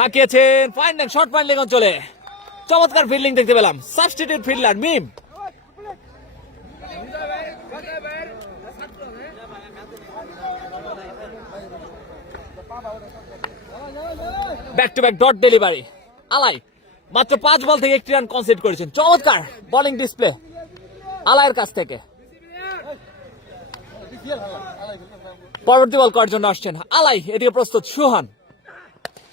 হাঁকিয়েছেন fine leg, short fine leg অঞ্চলে। চমৎকার ফিল্ডিং দেখতে পেলাম, substitute fielder Mim. Back to back dot delivery Alai. মাত্র 5 বল থেকে 1 রান কনসিড করেছেন। চমৎকার বোলিং ডিসপ্লে আলাইয়ের কাছ থেকে। পরবর্তী বল করার জন্য আসছেন আলাই, এদিকে প্রস্তুত সুহান,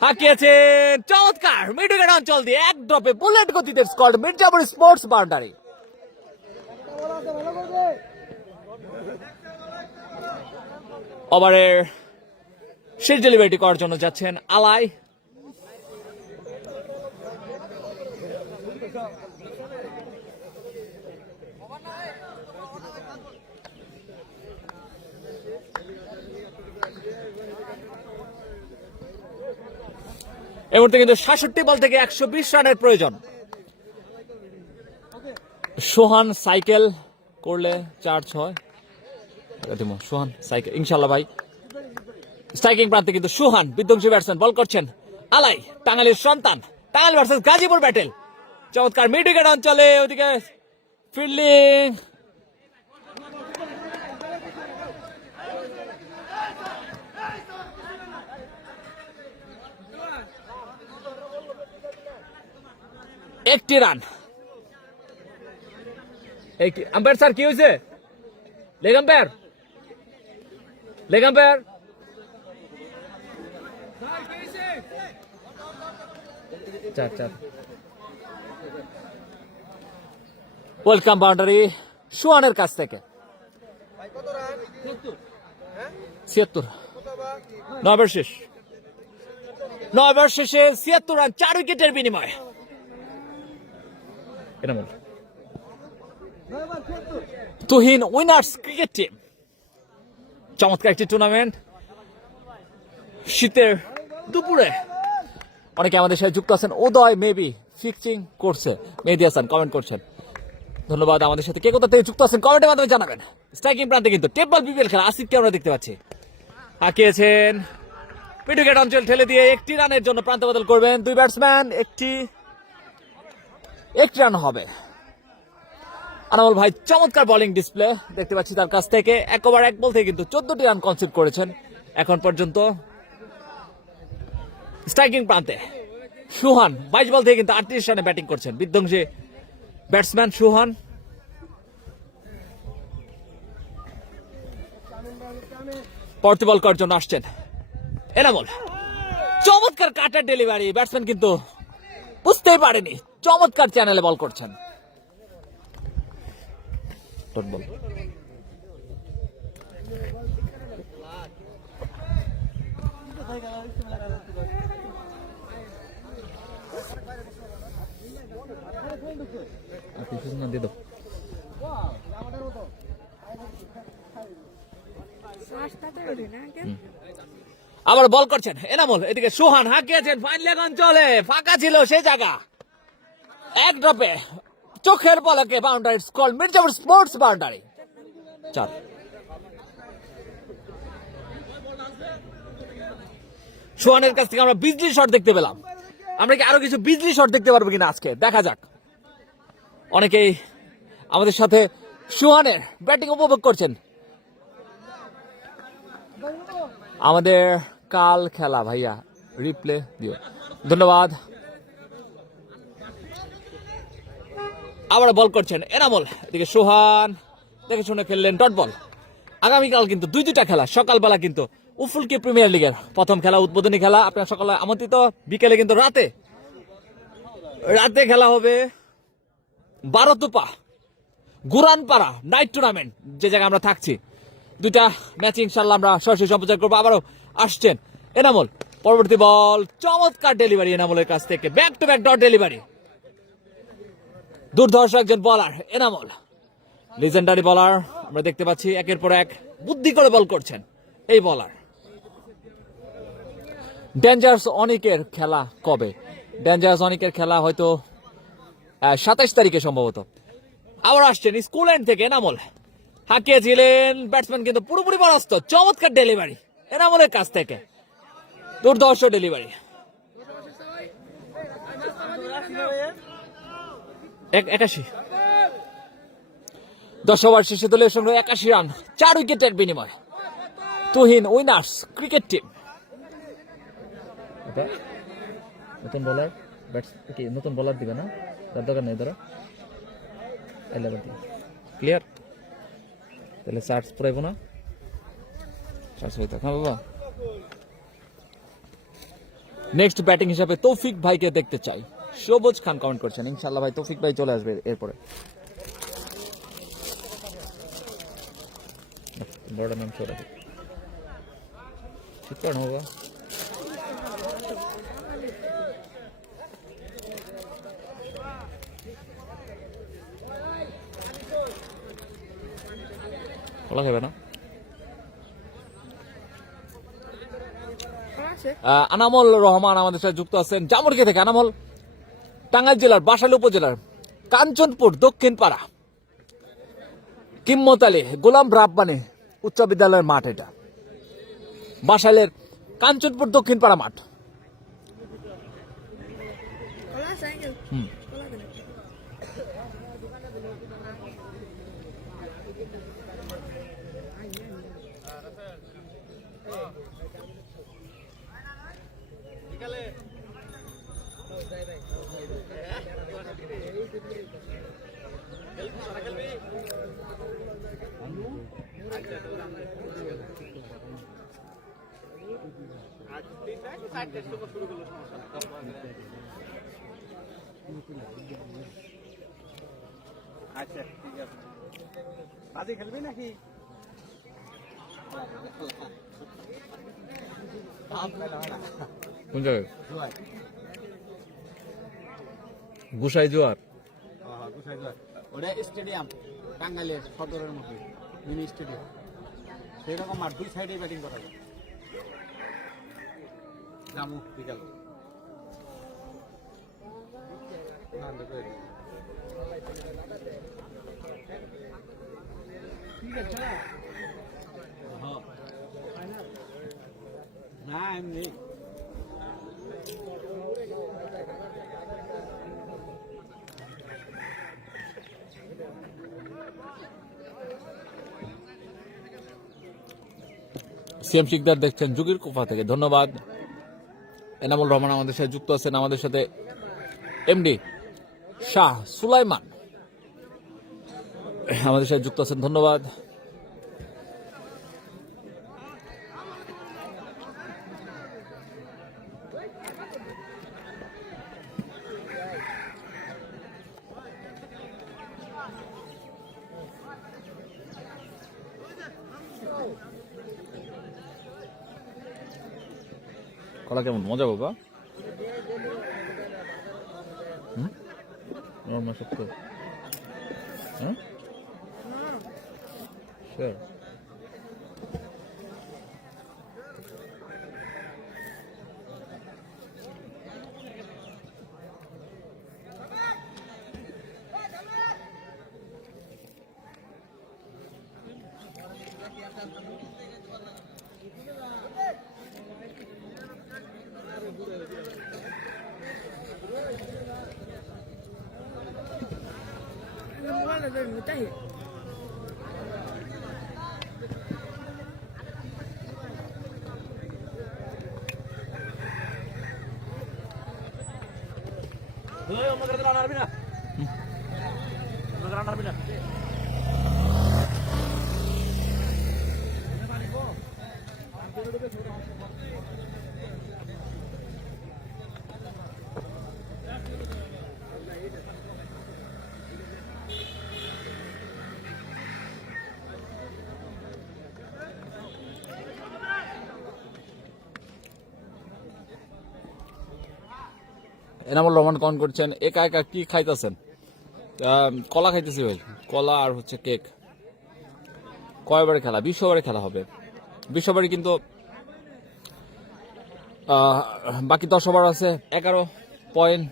হাঁকিয়েছেন চমৎকার মিড উইকেট অঞ্চল দিয়ে এক ড্রপে বুলেট গতিতে স্কোর মির্জাপুর স্পোর্টস বাউন্ডারি। ওভারের শেষ ডেলিভারিটি করার জন্য যাচ্ছেন আলাই। এই মুহূর্তে কিন্তু 66 বল থেকে 120 রানের প্রয়োজন। সোহান সাইকেল করলে 4-6 সোহান সাইকেল ইনশাল্লাহ ভাই। স্ট্রাইকিং প্রান্তে কিন্তু সুহান বিধ্বংসী ব্যাটসম্যান, বল করছেন আলাই, টাঙ্গাইলের সন্তান। Tangail versus Gazipur battle. চমৎকার মিড উইকেট অঞ্চলে, ওদিকে ফিল্ডিং একটি রান। আম্পায়ার স্যার কি হয়েছে? Leg umpire, leg umpire welcome boundary সুহানের কাছ থেকে 76 9 শেষে 76 রান 4 উইকেটের বিনিময়। Tuhin winners cricket team. চমৎকার একটি টুর্নামেন্ট শীতের দুপুরে। অনেকে আমাদের সাথে যুক্ত আছেন। উদয় মেবি ফিক্সিং করছে, মেহেদি হাসান কমেন্ট করছেন। ধন্যবাদ। আমাদের সাথে কে কোথা থেকে যুক্ত আছেন কমেন্টের মাধ্যমে জানাবেন। স্ট্রাইকিং প্রান্তে কিন্তু টেবল বিপিএল খেলা আসিফকে আমরা দেখতে পাচ্ছি। হাঁকিয়েছেন পিটুকেট অঞ্চল ঠেলে দিয়ে 1টি রানের জন্য প্রান্ত বদল করবেন দুই ব্যাটসম্যান। একটি রান হবে। আনামুল ভাই চমৎকার বোলিং ডিসপ্লে দেখতে পাচ্ছি তার কাছ থেকে। 1 ওভার 1 বল থেকে কিন্তু 14টি রান কনসিড করেছেন এখন পর্যন্ত। স্ট্রাইকিং প্রান্তে সুহান 22 বল থেকে কিন্তু 38 রানে ব্যাটিং করছেন। বিধ্বংসী ব্যাটসম্যান সুহান। পরবর্তী বল করার জন্য আসছেন এনামুল। চমৎকার কাটার ডেলিভারি, ব্যাটসম্যান কিন্তু বুঝতেই পারেনি। চমৎকার চ্যানেলে বল করছেন। বল দিয়ে দাও। আবার বল করছেন এনামুল। এদিকে সুহান হাঁকিয়েছেন ফাইন লেগ অঞ্চলে, ফাঁকা ছিল সেই জায়গা। এক ড্রপে চোখের পলকে বাউন্ডারি স্কল মির্জাপুর স্পোর্টস বাউন্ডারি 4। সুহানের কাছ থেকে আমরা বিজলি শট দেখতে পেলাম। আমরা কি আরো কিছু বিজলি শট দেখতে পারবো কিনা আজকে দেখা যাক। অনেকেই আমাদের সাথে সুহানের ব্যাটিং উপভোগ করছেন। আমাদের কাল খেলা ভাইয়া রিপ্লে দিও, ধন্যবাদ। আবার বল করছেন এনামুল। এদিকে সুহান দেখে শুনে খেললেন ডট বল। আগামীকাল কিন্তু দুইটা খেলা। সকালবেলা কিন্তু উফুলকি প্রিমিয়ার লিগের প্রথম খেলা, উদ্বোধনী খেলা। আপনার সকালে আমন্ত্রিত। বিকেলে কিন্তু রাতে খেলা হবে 12 তুপা গুরানপাড়া নাইট টুর্নামেন্ট, যে জায়গায় আমরা থাকছি। 2টা ম্যাচ ইনশাল্লাহ আমরা সরাসরি সম্প্রচার করবো। আবারও আসছেন এনামুল। পরবর্তী বল চমৎকার ডেলিভারি এনামুলের কাছ থেকে, back to back dot delivery. দুর্ধর্ষ একজন বলার এনামুল, লিজেন্ডারি বলার। আমরা দেখতে পাচ্ছি একের পর এক বুদ্ধি করে বল করছেন এই বলার। ডেঞ্জারাস অনিকের খেলা কবে? ডেঞ্জারাস অনিকের খেলা হয়তো 27 তারিখে সম্ভবত। আবার আসছেন স্কুল এন্ড থেকে এনামুল। হাঁকিয়েছিলেন ব্যাটসম্যান কিন্তু পুরোপুরি পরাস্ত। চমৎকার ডেলিভারি এনামুলের কাছ থেকে, দুর্ধর্ষ ডেলিভারি। 81 10 ওভার শেষে দলের সঙ্গে 81 রান 4 উইকেটের বিনিময়। Tuhin winners cricket team. নতুন বলার কি নতুন বলার দিবে না? তার দরকার নেই। ধরো 11 ক্লিয়ার। তাহলে চার্জ পুরাইব না? চার্জ হইতো। হ্যাঁ বাবা। নেক্সট ব্যাটিং হিসাবে তৌফিক ভাইকে দেখতে চাই। সবুজ খান কমেন্ট করছেন। ইনশাআল্লাহ ভাই তৌফিক ভাই চলে আসবে এরপরে। বড় নাম ছোড়া ঠিক কর না বাবা। বলা যাবে না। আনামুল রহমান আমাদের সাথে যুক্ত আছেন জামুরিয়া থেকে। আনামুল টাঙ্গাইল জেলার বাসাইল উপজেলার কাঞ্চনপুর দক্ষিণ পাড়া কিম্মত আলী গোলাম রাব্বানী উচ্চ বিদ্যালয়ের মাঠ। এটা বাসাইলের কাঞ্চনপুর দক্ষিণ পাড়া মাঠ। আচ্ছা ঠিক আছে বাজি খেলবি নাকি কোন জায়গায় গুসাই জোয়ার ওটা স্টেডিয়াম টাঙ্গাইলের সদরের মধ্যে মিনি স্টেডিয়াম সেই রকম মাঠ দুই সাইডে ব্যাটিং করা যায় জামু বিকাল না এমনি সিএম শিকদার দেখছেন যুগের কোফা থেকে, ধন্যবাদ। এনামুল রহমান আমাদের সাথে যুক্ত আছেন, আমাদের সাথে এমডি শাহ সুলাইমান আমাদের সাথে যুক্ত আছেন, ধন্যবাদ। কলা কেমন মজা বাবা? সত্য হ্যাঁ শিওর। متأهل এনামুল রহমান কন করছেন, একা একা কি খাইতেছেন? কলা খাইতেছি ভাই, কলা আর হচ্ছে কেক। কয়বারে খেলা? 20 ওভারে খেলা হবে। 20 ওভারে কিন্তু বাকি 10 ওভার আছে। 11 পয়েন্ট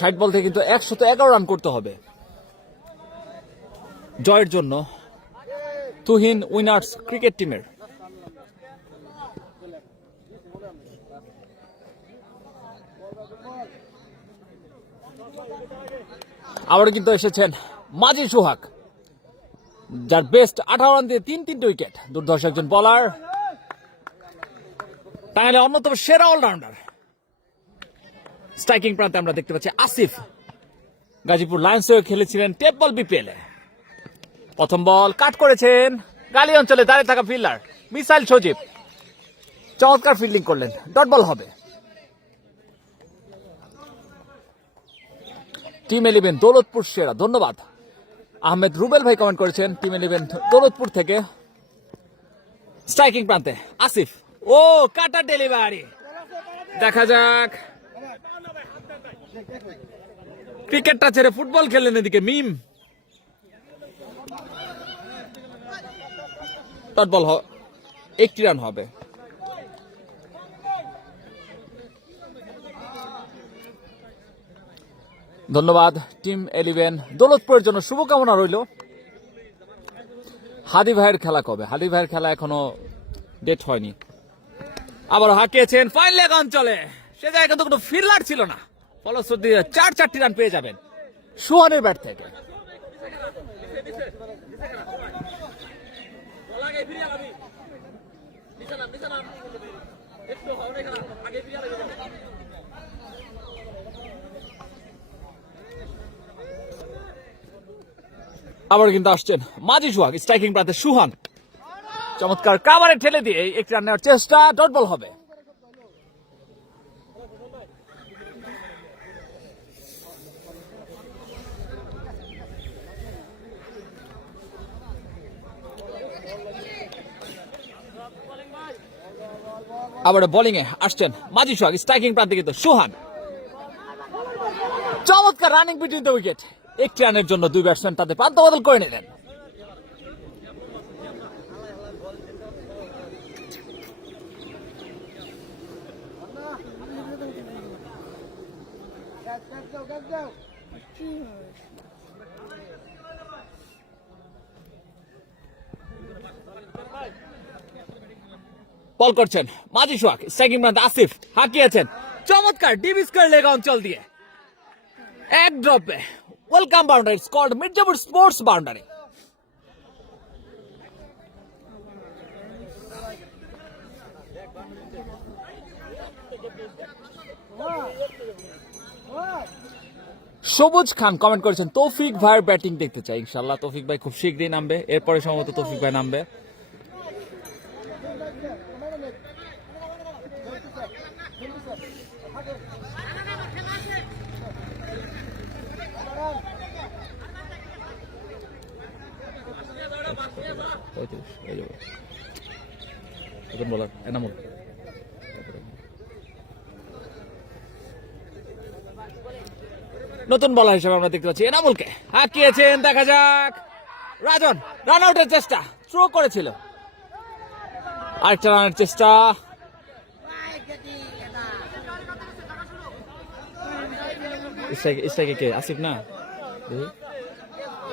60 বল থেকে কিন্তু 111 রান করতে হবে জয়ের জন্য তুহিন উইনার্স ক্রিকেট টিমের। আবার কিন্তু এসেছেন মাজি সোহাগ, যার বেস্ট 18 রান দিয়ে 3 উইকেট। দুর্ধর্ষ একজন বলার, তাহলে অন্যতম সেরা অলরাউন্ডার। স্ট্রাইকিং প্রান্তে আমরা দেখতে পাচ্ছি আসিফ, গাজীপুর লায়ন্স হয়ে খেলেছিলেন টেপ বল বিপিএল এ। প্রথম বল কাট করেছেন গালি অঞ্চলে দাঁড়িয়ে থাকা ফিল্ডার মিসাইল সজীব, চমৎকার ফিল্ডিং করলেন, ডট বল হবে। টিম 11 দৌলতপুর সেরা, ধন্যবাদ। আহমেদ রুবেল ভাই কমেন্ট করেছেন টিম 11 দৌলতপুর থেকে। স্ট্রাইকিং প্রান্তে আসিফ, ও কাটা ডেলিভারি, দেখা যাক। ক্রিকেটটা ছেড়ে ফুটবল খেলেন এদিকে মিম। ডট বল 1 রান হবে। ধন্যবাদ টিম 11 দৌলতপুরের জন্য, শুভকামনা রইল। হাদি ভাইয়ের খেলা কবে? হাদি ভাইয়ের খেলা এখনো ডেট হয়নি। আবার হাঁকিয়েছেন ফাইন লেগ অঞ্চলে, সে জায়গায় কিন্তু কোনো ফিল্ডার ছিল না, ফলশ্রুতি 4 রান পেয়ে যাবেন সুহানের ব্যাট থেকে। আবার কিন্তু আসছেন মাজি সোহাগ, স্ট্রাইকিং প্রান্তে সুহান, চমৎকার কাভারে ঠেলে দিয়ে একটি রান নেওয়ার চেষ্টা, ডট বল হবে। আবার বোলিং এ আসছেন মাজি সোহাগ, স্ট্রাইকিং প্রান্তে কিন্তু সুহান। চমৎকার রানিং বিটুইন দ্য উইকেট, একটি রানের জন্য দুই ব্যাটসম্যান তাদের প্রান্ত বদল করে নিলেন। বল করছেন মাজি সোহাগ, স্ট্রাইকিং প্রান্তে আসিফ হাঁকিয়েছেন, চমৎকার ডিপ স্কয়ার লেগ অঞ্চল দিয়ে এক ড্রপে welcome boundary, scored Mirzapur sports boundary. Sabuj Khan comment করেছেন তৌফিক ভাইয়ের ব্যাটিং দেখতে চাই। ইনশাআল্লাহ তৌফিক ভাই খুব শীঘ্রই নামবে, এরপরে সম্ভবত তৌফিক ভাই নামবে। বলার এনামুল নতুন বলার হিসেবে আমরা দেখতে পাচ্ছি এনামুলকে হাঁকিয়েছেন, দেখা যাক। রাজন রান আউটের চেষ্টা, থ্রো করেছিল, আরেকটা রানের চেষ্টা। স্ট্রাইকে কে? আসিফ না,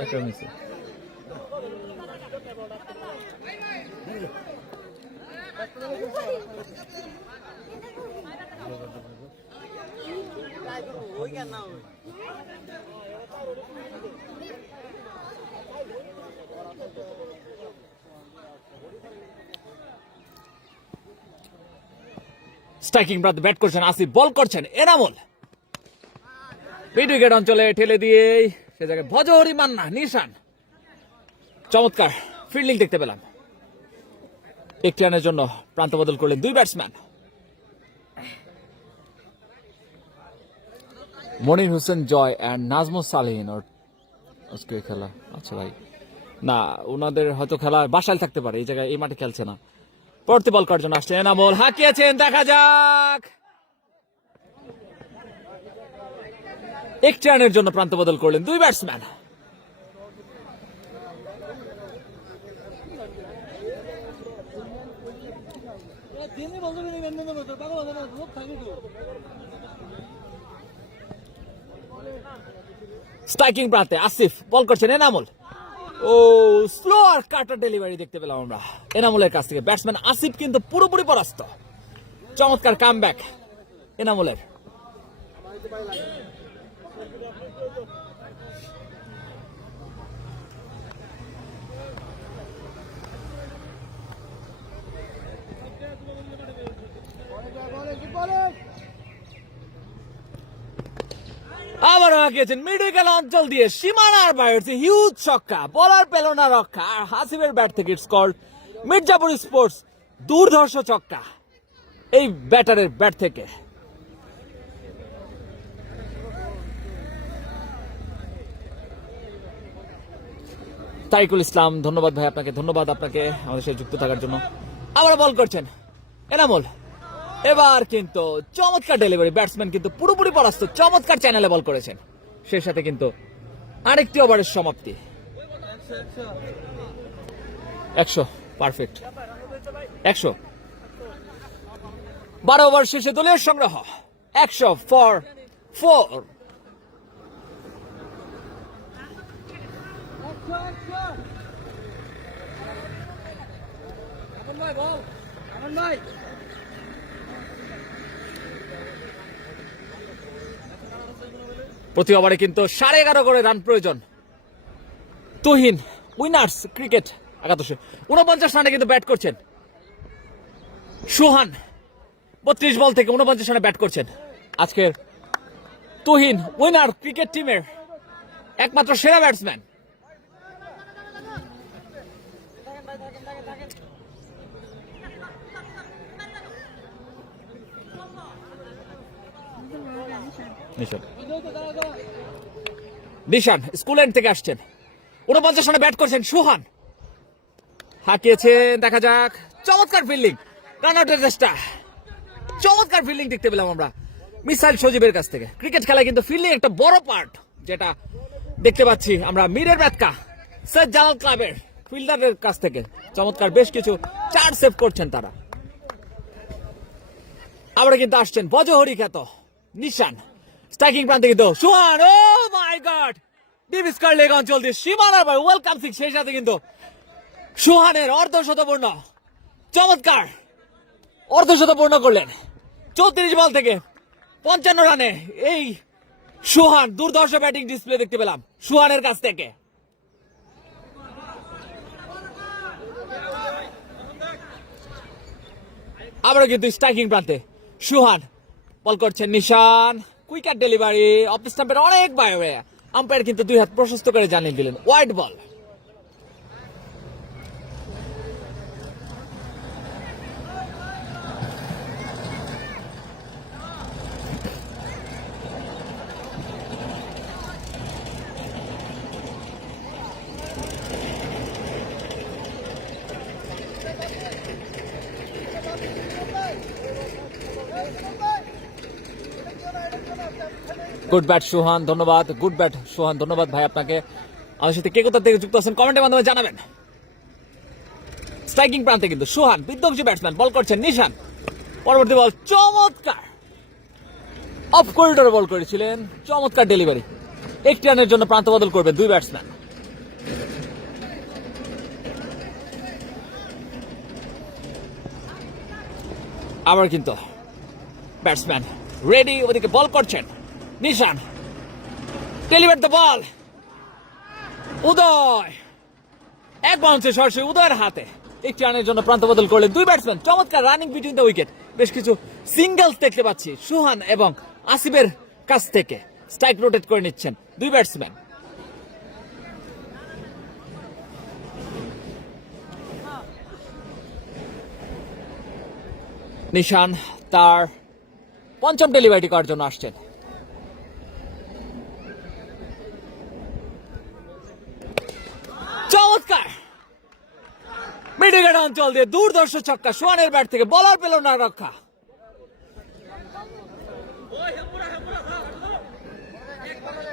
একটা মিছে। স্ট্রাইকিং প্রান্তে ব্যাট করছেন আসিফ, বল করছেন এনামুল, মিড উইকেট অঞ্চলে ঠেলে দিয়ে সে জায়গায় ভজহরি মান্না নিশান। চমৎকার ফিল্ডিং দেখতে পেলাম। একটি রানের জন্য প্রান্ত বদল করলেন দুই ব্যাটসম্যান। মনির হোসেন জয় অ্যান্ড নাজমুস সালেহিন ওর আজকে খেলা। আচ্ছা ভাই, না ওনাদের হয়তো খেলা বাসায় থাকতে পারে, এই জায়গায় এই মাঠে খেলছে না। পরবর্তী বল করার জন্য আসছে এনামুল, হাঁকিয়েছেন, দেখা যাক। একটি রানের জন্য প্রান্ত বদল করলেন দুই ব্যাটসম্যান। স্ট্রাইকিং প্রান্তে আসিফ, বল করছেন এনামুল। ও স্লো আর কাটার ডেলিভারি দেখতে পেলাম আমরা এনামুলের কাছ থেকে। ব্যাটসম্যান আসিফ কিন্তু পুরোপুরি পরাস্ত। চমৎকার কামব্যাক এনামুলের। আবারও হাঁকিয়েছেন মিড উইকেট অঞ্চল দিয়ে সীমানার বাইরে, হিউজ ছক্কা, বলার পেল না রক্ষা। আর হাসিবের ব্যাট থেকে স্কোর মির্জাপুর স্পোর্টস, দুর্ধর্ষ ছক্কা এই ব্যাটারের ব্যাট থেকে। তারিকুল ইসলাম, ধন্যবাদ ভাই আপনাকে, ধন্যবাদ আপনাকে আমাদের সাথে যুক্ত থাকার জন্য। আবার বল করছেন এনামুল, এবার কিন্তু চমৎকার ডেলিভারি, ব্যাটসম্যান কিন্তু পুরোপুরি পরাস্ত। চমৎকার চ্যানেলে বল করেছেন, সেই সাথে কিন্তু আরেকটি ওভারের সমাপ্তি। 100 পারফেক্ট, 100। 12 ওভার শেষে দলীয় সংগ্রহ 100 ফর 4। প্রতি ওভারে কিন্তু 11.5 করে রান প্রয়োজন। তুহিন উইনার্স ক্রিকেট 49 রানে কিন্তু ব্যাট করছেন। সুহান 32 বল থেকে 49 রানে ব্যাট করছেন। আজকের তুহিন উইনার ক্রিকেট টিমের একমাত্র সেরা batsman. Nishan Nishan school end থেকে আসছেন, 49 রানে ব্যাট করছেন। সুহান হাঁকিয়েছেন, দেখা যাক। চমৎকার ফিল্ডিং, রান আউটের চেষ্টা, চমৎকার ফিল্ডিং দেখতে পেলাম আমরা মিসাইল সজীবের কাছ থেকে। ক্রিকেট খেলায় কিন্তু ফিল্ডিং একটা বড় পার্ট, যেটা দেখতে পাচ্ছি আমরা মীরের ব্যাটকা সৈয়দ জালাল ক্লাবের ফিল্ডারের কাছ থেকে। চমৎকার বেশ কিছু 4 সেভ করছেন তারা। আবার কিন্তু আসছেন বজহরি খ্যাত নিশান, স্ট্রাইকিং প্রান্তে কিন্তু সুহান। ও মাই গড, ডিপ স্কয়ার লেগ অঞ্চল দিয়ে সীমানার ভাই ওয়েলকাম সিক্স। সেই সাথে কিন্তু সুহানের অর্ধশতপূর্ণ, চমৎকার অর্ধশতপূর্ণ করলেন 34 বল থেকে 55 রানে। এই সুহান দুর্ধর্ষ ব্যাটিং ডিসপ্লে দেখতে পেলাম সুহানের কাছ থেকে। আবারও কিন্তু স্ট্রাইকিং প্রান্তে সুহান, বল করছেন নিশান, কুইকার ডেলিভারি অফ স্টাম্পের অনেক বাইরে। আম্পায়ার কিন্তু 2 হাত প্রশস্ত করে জানিয়ে দিলেন ওয়াইড বল। গুড ব্যাট সুহান, ধন্যবাদ। গুড ব্যাট সুহান, ধন্যবাদ ভাই আপনাকে। আমাদের সাথে কে কোথা থেকে যুক্ত আছেন কমেন্টের মাধ্যমে জানাবেন। স্ট্রাইকিং প্রান্তে কিন্তু সুহান বিধ্বংসী ব্যাটসম্যান, বল করছেন নিশান। পরবর্তী বল চমৎকার অফ করিডোরে বল করেছিলেন, চমৎকার ডেলিভারি। 1 রানের জন্য প্রান্ত বদল করবে 2 ব্যাটসম্যান। আবার কিন্তু ব্যাটসম্যান রেডি, ওদিকে বল করছেন নিশান, ডেলিভার দ্য বল। উদয় এক বাউন্সে সরাসরি উদয়ের হাতে। 1 রানের জন্য প্রান্ত বদল করলেন 2 ব্যাটসম্যান। চমৎকার রানিং বিটুইন দ্য উইকেট, বেশ কিছু সিঙ্গেলস দেখতে পাচ্ছি সুহান এবং আসিফের কাছ থেকে। স্ট্রাইক রোটেট করে নিচ্ছেন 2 ব্যাটসম্যান। নিশান তার 5ম ডেলিভারিটি করার জন্য আসছেন। চমৎকার মিডিগেট অঞ্চল দিয়ে দুর্ধর্ষ ছক্কা সুহানের ব্যাট থেকে, বলার পেল না রক্ষা।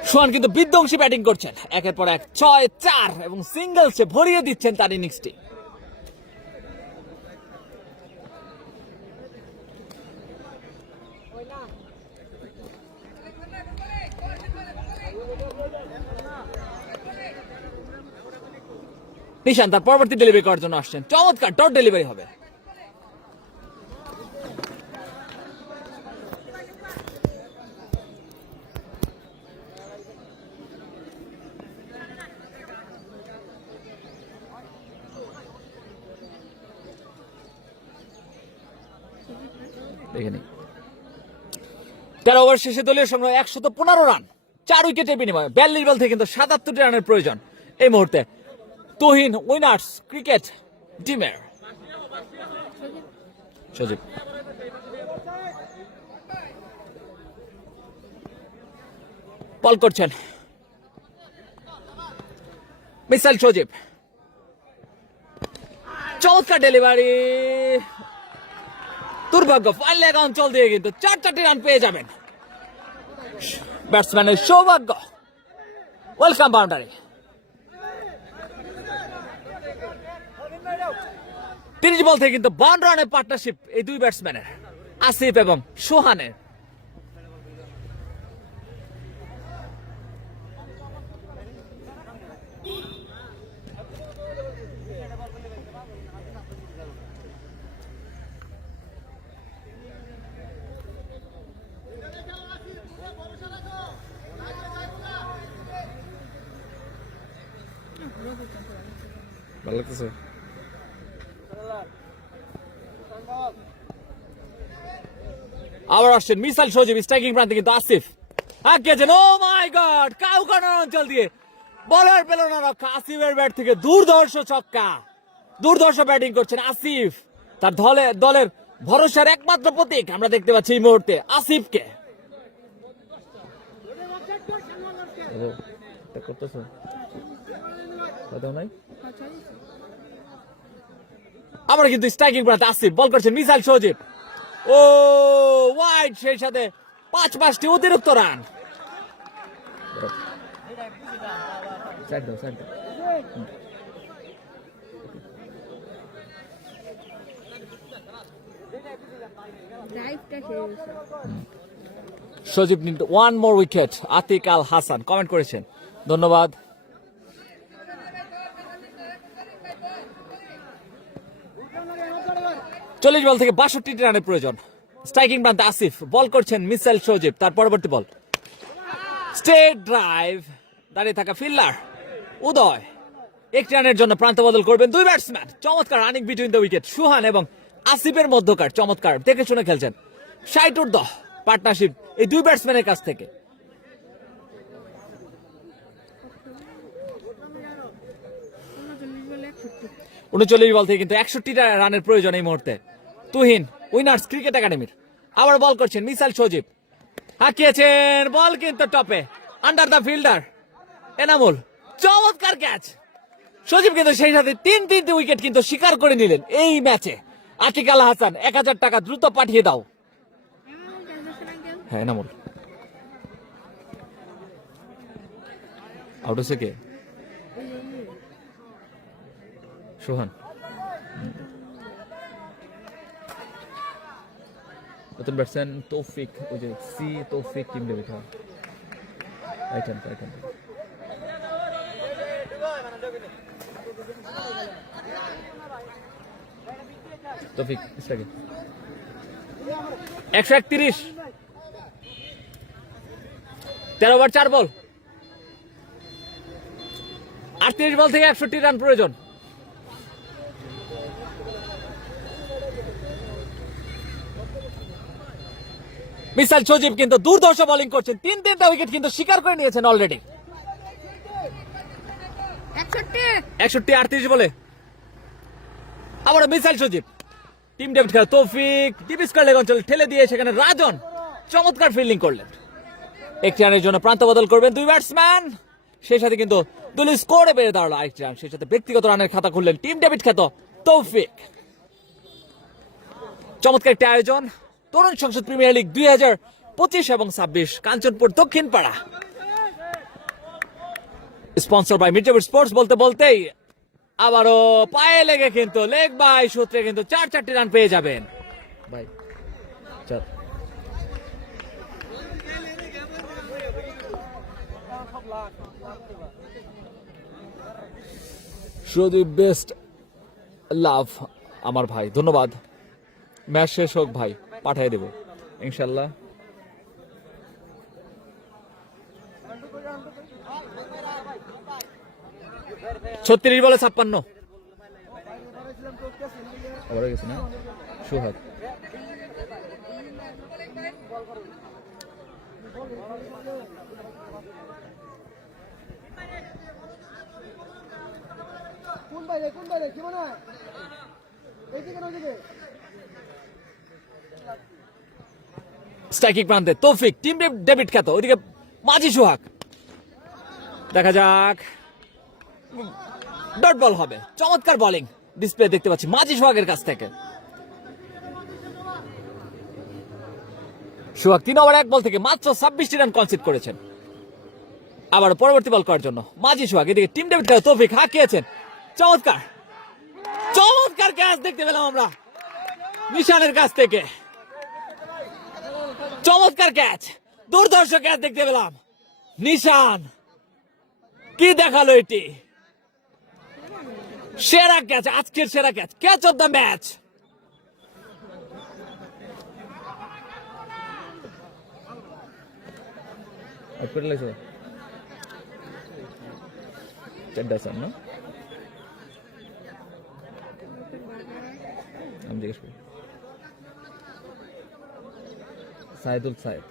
সুহান কিন্তু বিধ্বংসী ব্যাটিং করছেন, একের পর এক 6, 4 এবং সিঙ্গেলসে ভরিয়ে দিচ্ছেন তার ইনিংসটি। নিশান তার পরবর্তী ডেলিভারি করার জন্য আসছেন, চমৎকার ডট ডেলিভারি হবে। দেখে নিই 13 ওভার শেষে দলীয় সংগ্রহ 115 রান, 4 উইকেটের বিনিময়ে 42 বল থেকে কিন্তু 77 রানের প্রয়োজন এই মুহূর্তে তুহিন উইনার্স ক্রিকেট টিমের। সজীব বল করছেন, মিসাইল সজীব, চমৎকার ডেলিভারি। দুর্ভাগ্য, ফাইন লেগ অঞ্চল দিয়ে কিন্তু 4 রান পেয়ে যাবেন। ব্যাটসম্যানের সৌভাগ্য, ওয়েলকাম বাউন্ডারি। 30 বল থেকে কিন্তু 52 রানের পার্টনারশিপ এই 2 ব্যাটসম্যানের, আসিফ এবং সোহানের। ভালো লাগতেছে। আবার আসছেন মিসাইল সজীব, স্ট্রাইকিং প্রান্তে কিন্তু আসিফ হাঁকিয়েছেন। ও মাই গড, কাউ কর্নার অঞ্চল দিয়ে বলার পেল না রক্ষা। আসিফের ব্যাট থেকে দুর্ধর্ষ ছক্কা, দুর্ধর্ষ ব্যাটিং করছেন আসিফ। তার দলের ভরসার একমাত্র প্রতীক আমরা দেখতে পাচ্ছি এই মুহূর্তে আসিফকে। হ্যালো, এটা করতেছো? কথা নাই। আবার কিন্তু স্ট্রাইকিং প্রান্তে আসিফ বল করছেন মিসাইল সজীব। ও ওয়াইড, সেই সাথে 5-5টি অতিরিক্ত রান। সাইড দাও, সাইড দাও। সজীব নিতে one more wicket. Atik Al Hasan comment করেছেন, ধন্যবাদ। চল্লিশ বল থেকে 62 রানের প্রয়োজন। স্ট্রাইকিং প্রান্তে আসিফ বল করছেন মিসাইল সজীব। তার পরবর্তী বল স্ট্রেট ড্রাইভ, দাঁড়িয়ে থাকা ফিল্ডার উদয় 1 রানের জন্য প্রান্ত বদল করবেন দুই ব্যাটসম্যান। চমৎকার রানিং বিটুইন দ্য উইকেট। সুহান এবং আসিফের মধ্যকার চমৎকার দেখে শুনে খেলছেন। 60 পার্টনারশিপ এই দুই ব্যাটসম্যানের কাছ থেকে। উনচল্লিশ বল থেকে কিন্তু 61 রানের প্রয়োজন এই মুহূর্তে। তুহিন উইনার্স ক্রিকেট একাডেমির। আবার বল করছেন মিসাইল সজীব, হাঁকিয়েছেন বল কিন্তু টপে, আন্ডার দ্য ফিল্ডার এনামুল। চমৎকার ক্যাচ। সজীব কিন্তু সেই সাথে 3 উইকেট কিন্তু শিকার করে নিলেন এই ম্যাচে। আতিক আল হাসান 1000 টাকা দ্রুত পাঠিয়ে দাও। হ্যাঁ এনামুল আউট হয়েছে কে? সোহান। নতুন ব্যাটসম্যান তৌফিক, ওই যে সি তৌফিক টিম দেবে। Right hand, right hand. তৌফিক 131, 13 ওভার 4 বল, 38 বল থেকে 61 রান প্রয়োজন। মিসাইল সজীব কিন্তু দুর্ধর্ষ বোলিং করছেন। 3 উইকেট কিন্তু শিকার করে নিয়েছেন অলরেডি। 61, 38 বলে আবার মিসাইল সজীব। টিম ডেভিড খেলা তৌফিক ডিপ স্কোয়ার লেগ অঞ্চলে ঠেলে দিয়ে সেখানে রাজন চমৎকার ফিল্ডিং করলেন। 1 রানের জন্য প্রান্ত বদল করবেন দুই ব্যাটসম্যান। সেই সাথে কিন্তু দলীয় স্কোরে বেড়ে দাঁড়ালো 1 রান। সেই সাথে ব্যক্তিগত রানের খাতা খুললেন টিম ডেভিড খ্যাত তৌফিক। চমৎকার একটি আয়োজন তরুণ সংসদ প্রিমিয়ার লিগ 2025 এবং 26 কাঞ্চনপুর দক্ষিণ পাড়া। Sponsor by Mirzapur sports. বলতে বলতেই আবারও পায়ে লেগে কিন্তু লেগ বাই সূত্রে কিন্তু 4 রান পেয়ে যাবেন ভাই। শুধু বেস্ট লাভ আমার ভাই, ধন্যবাদ। ম্যাচ শেষ হোক ভাই, পাঠিয়ে দেব ইনশাল্লাহ। ছত্রিশ বলে 56 আবার গেছে না সুহাগ। স্ট্রাইকিং প্রান্তে তৌফিক টিম ডেভিড খ্যাত, ওইদিকে মাঝি সোহাগ। দেখা যাক, ডট বল হবে। চমৎকার বোলিং ডিসপ্লে দেখতে পাচ্ছি মাঝি সোহাগের কাছ থেকে। সোহাগ 3 ওভার 1 বল থেকে মাত্র 26টি রান কনসিড করেছেন। আবার পরবর্তী বল করার জন্য মাঝি সোহাগ, এদিকে টিম ডেভিড খ্যাত তৌফিক হাঁকিয়েছেন। চমৎকার চমৎকার ক্যাচ দেখতে পেলাম আমরা নিশানের কাছ থেকে। চমৎকার ক্যাচ, দুর্ধর্ষ ক্যাচ দেখতে পেলাম নিশান। কি দেখালো এটি, সেরা ক্যাচ, আজকের সেরা catch, catch of the match. আমি জিজ্ঞেস করি সাইদুল সাহেব।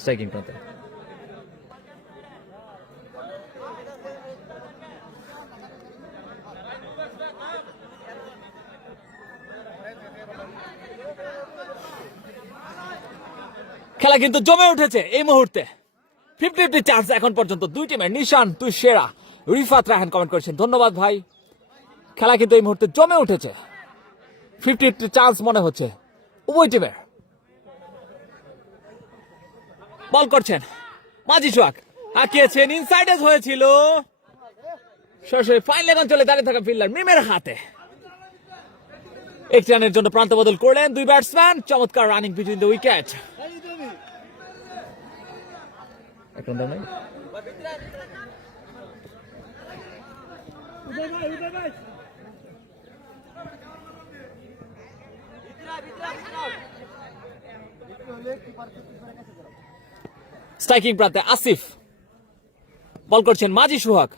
স্ট্রাইকিং প্রান্তে খেলা কিন্তু জমে উঠেছে এই মুহূর্তে। 50-50 চান্স এখন পর্যন্ত দুই টিমের। নিশান তুই সেরা, রিফাত রায়হান কমেন্ট করেছেন, ধন্যবাদ ভাই। খেলা কিন্তু এই মুহূর্তে জমে উঠেছে, 50-50 চান্স মনে হচ্ছে উভয় টিমের। বল করছেন মাজি সোহাগ, হাঁকিয়েছেন, ইনসাইডেজ হয়েছিল, সরাসরি ফাইনাল অঞ্চলে দাঁড়িয়ে থাকা ফিল্ডার মিমের হাতে। একটি রানের জন্য প্রান্ত বদল করলেন দুই ব্যাটসম্যান। চমৎকার running between the wicket. Striking প্রান্তে আসিফ, বল করছেন মাজি সোহাগ,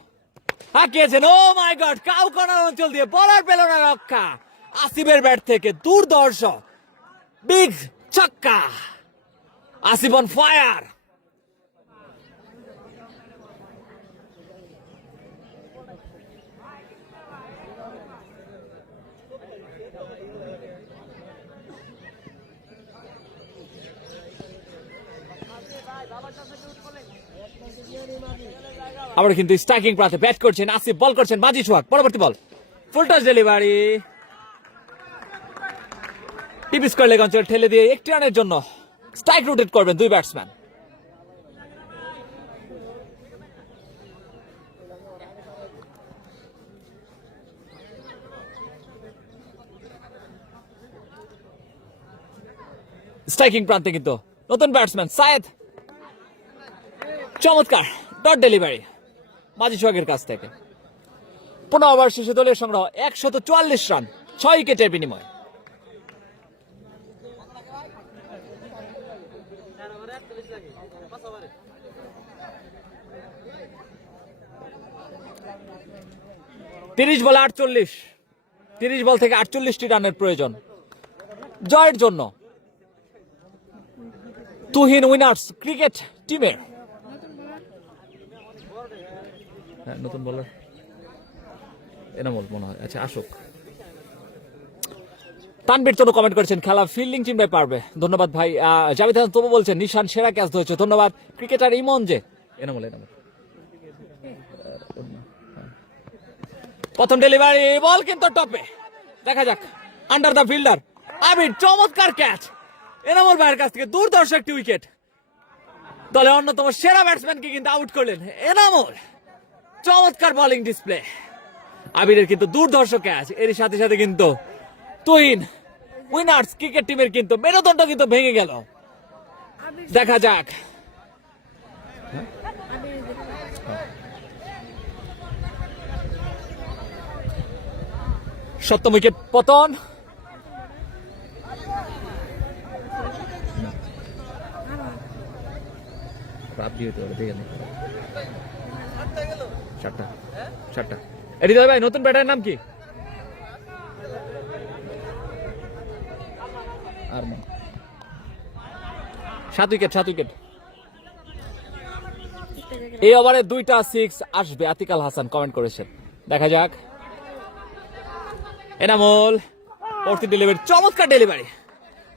হাঁকিয়েছেন, ও মাই গড, কাউ কর্নার অঞ্চল দিয়ে বলার পেল না রক্ষা। আসিফের ব্যাট থেকে দুর্ধর্ষ বিগ ছক্কা। Asif on fire. আবার কিন্তু স্ট্রাইকিং প্রান্তে ব্যাট করছেন আসিফ, বল করছেন মাজি সোহাগ, পরবর্তী বল ফুল টস ডেলিভারি। টিপ স্কোয়ার লেগ অঞ্চল ঠেলে দিয়ে একটি রানের জন্য স্ট্রাইক রোটেট করবেন দুই ব্যাটসম্যান। স্ট্রাইকিং প্রান্তে কিন্তু নতুন ব্যাটসম্যান সায়েদ, চমৎকার ডট ডেলিভারি মাজি সোহাগের কাছ থেকে। 15 ওভার শেষে দলের সংগ্রহ 144 রান, 6 উইকেটের বিনিময়। বলে 48, 30 বল থেকে 48টি রানের প্রয়োজন জয়ের জন্য তুহিন উইনার্স ক্রিকেট টিমে। নতুন বলার এনামল মনে হয়, আচ্ছা আসুক। তানবীর তনু কমেন্ট করেছেন, খেলা ফিল্ডিং টিমটাই পারবে, ধন্যবাদ ভাই। জাভেদ হাসান তবু বলছেন নিশান সেরা ক্যাচ ধরেছে, ধন্যবাদ। ক্রিকেটার ইমন যে এনামল প্রথম ডেলিভারি, বল কিন্তু টপে, দেখা যাক। আন্ডার দ্য ফিল্ডার আবির, চমৎকার ক্যাচ এনামল ভাইয়ের কাছ থেকে, দুর্ধর্ষ একটি উইকেট। দলে অন্যতম সেরা ব্যাটসম্যানকে কিন্তু আউট করলেন এনামল। চমৎকার বোলিং ডিসপ্লে আবিরের, কিন্তু দুর্ধর্ষ ক্যাচ। এর সাথে সাথে কিন্তু তুহিন উইনার্স ক্রিকেট টিমের কিন্তু মেরুদণ্ড কিন্তু ভেঙে গেল। দেখা যাক। সপ্তম উইকেট পতন। ভাই নতুন ব্যাটারের নাম কি? আরমান। 7 উইকেট। এই ওভারে 2টা 6 আসবে, আতিকাল হাসান কমেন্ট করেছেন, দেখা যাক। এনামল পরবর্তী ডেলিভারি, চমৎকার ডেলিভারি,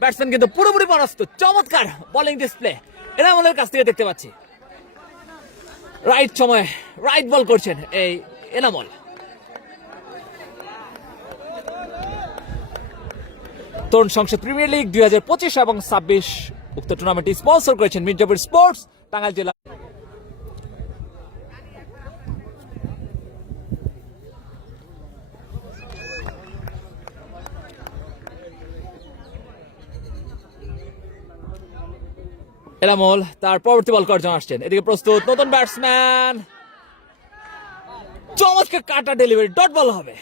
ব্যাটসম্যান কিন্তু পুরোপুরি পরাস্ত। চমৎকার বোলিং ডিসপ্লে এনামলের কাছ থেকে দেখতে পাচ্ছি। রাইট সময় রাইট বল করছেন এই এনামল। তরুণ সংসদ প্রিমিয়ার লিগ 2025 এবং 26 উক্ত টুর্নামেন্টটি স্পন্সর করেছেন মির্জাপুর স্পোর্টস, টাঙ্গাইল জেলা। এনামল তার পরবর্তী বল করার জন্য আসছেন, এদিকে প্রস্তুত নতুন ব্যাটসম্যান, চমৎকার কাটা ডেলিভারি, ডট বল হবে।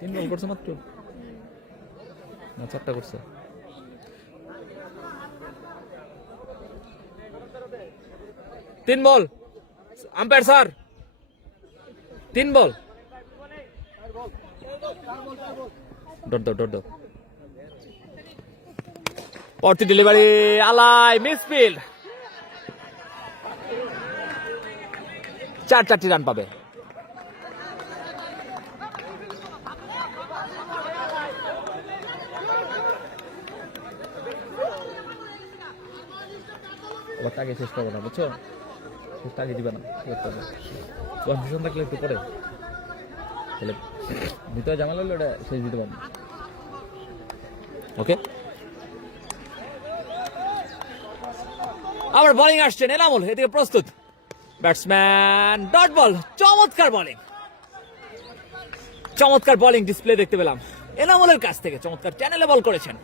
3 বল করছে মাত্র না, 4টা করছে। তিন বল আম্পায়ার স্যার, 3 বল। ডট দাও। পরবর্তী ডেলিভারি আলাই, মিসফিল্ড, 4টি রান পাবে। ওর টাকা শেষ করবো না, বুঝছো? শেষ টাকা দিবে না, কনফিউশন থাকলে একটু করে তাহলে ভিতরে ঝামেলা হলে ওটা শেষ দিতে পারবো। ওকে, আবার বোলিং আসছেন এনামুল, এদিকে প্রস্তুত ব্যাটসম্যান, ডট বল, চমৎকার বোলিং, চমৎকার বোলিং ডিসপ্লে দেখতে পেলাম এনামুলের কাছ থেকে, চমৎকার চ্যানেলে বল করেছেন।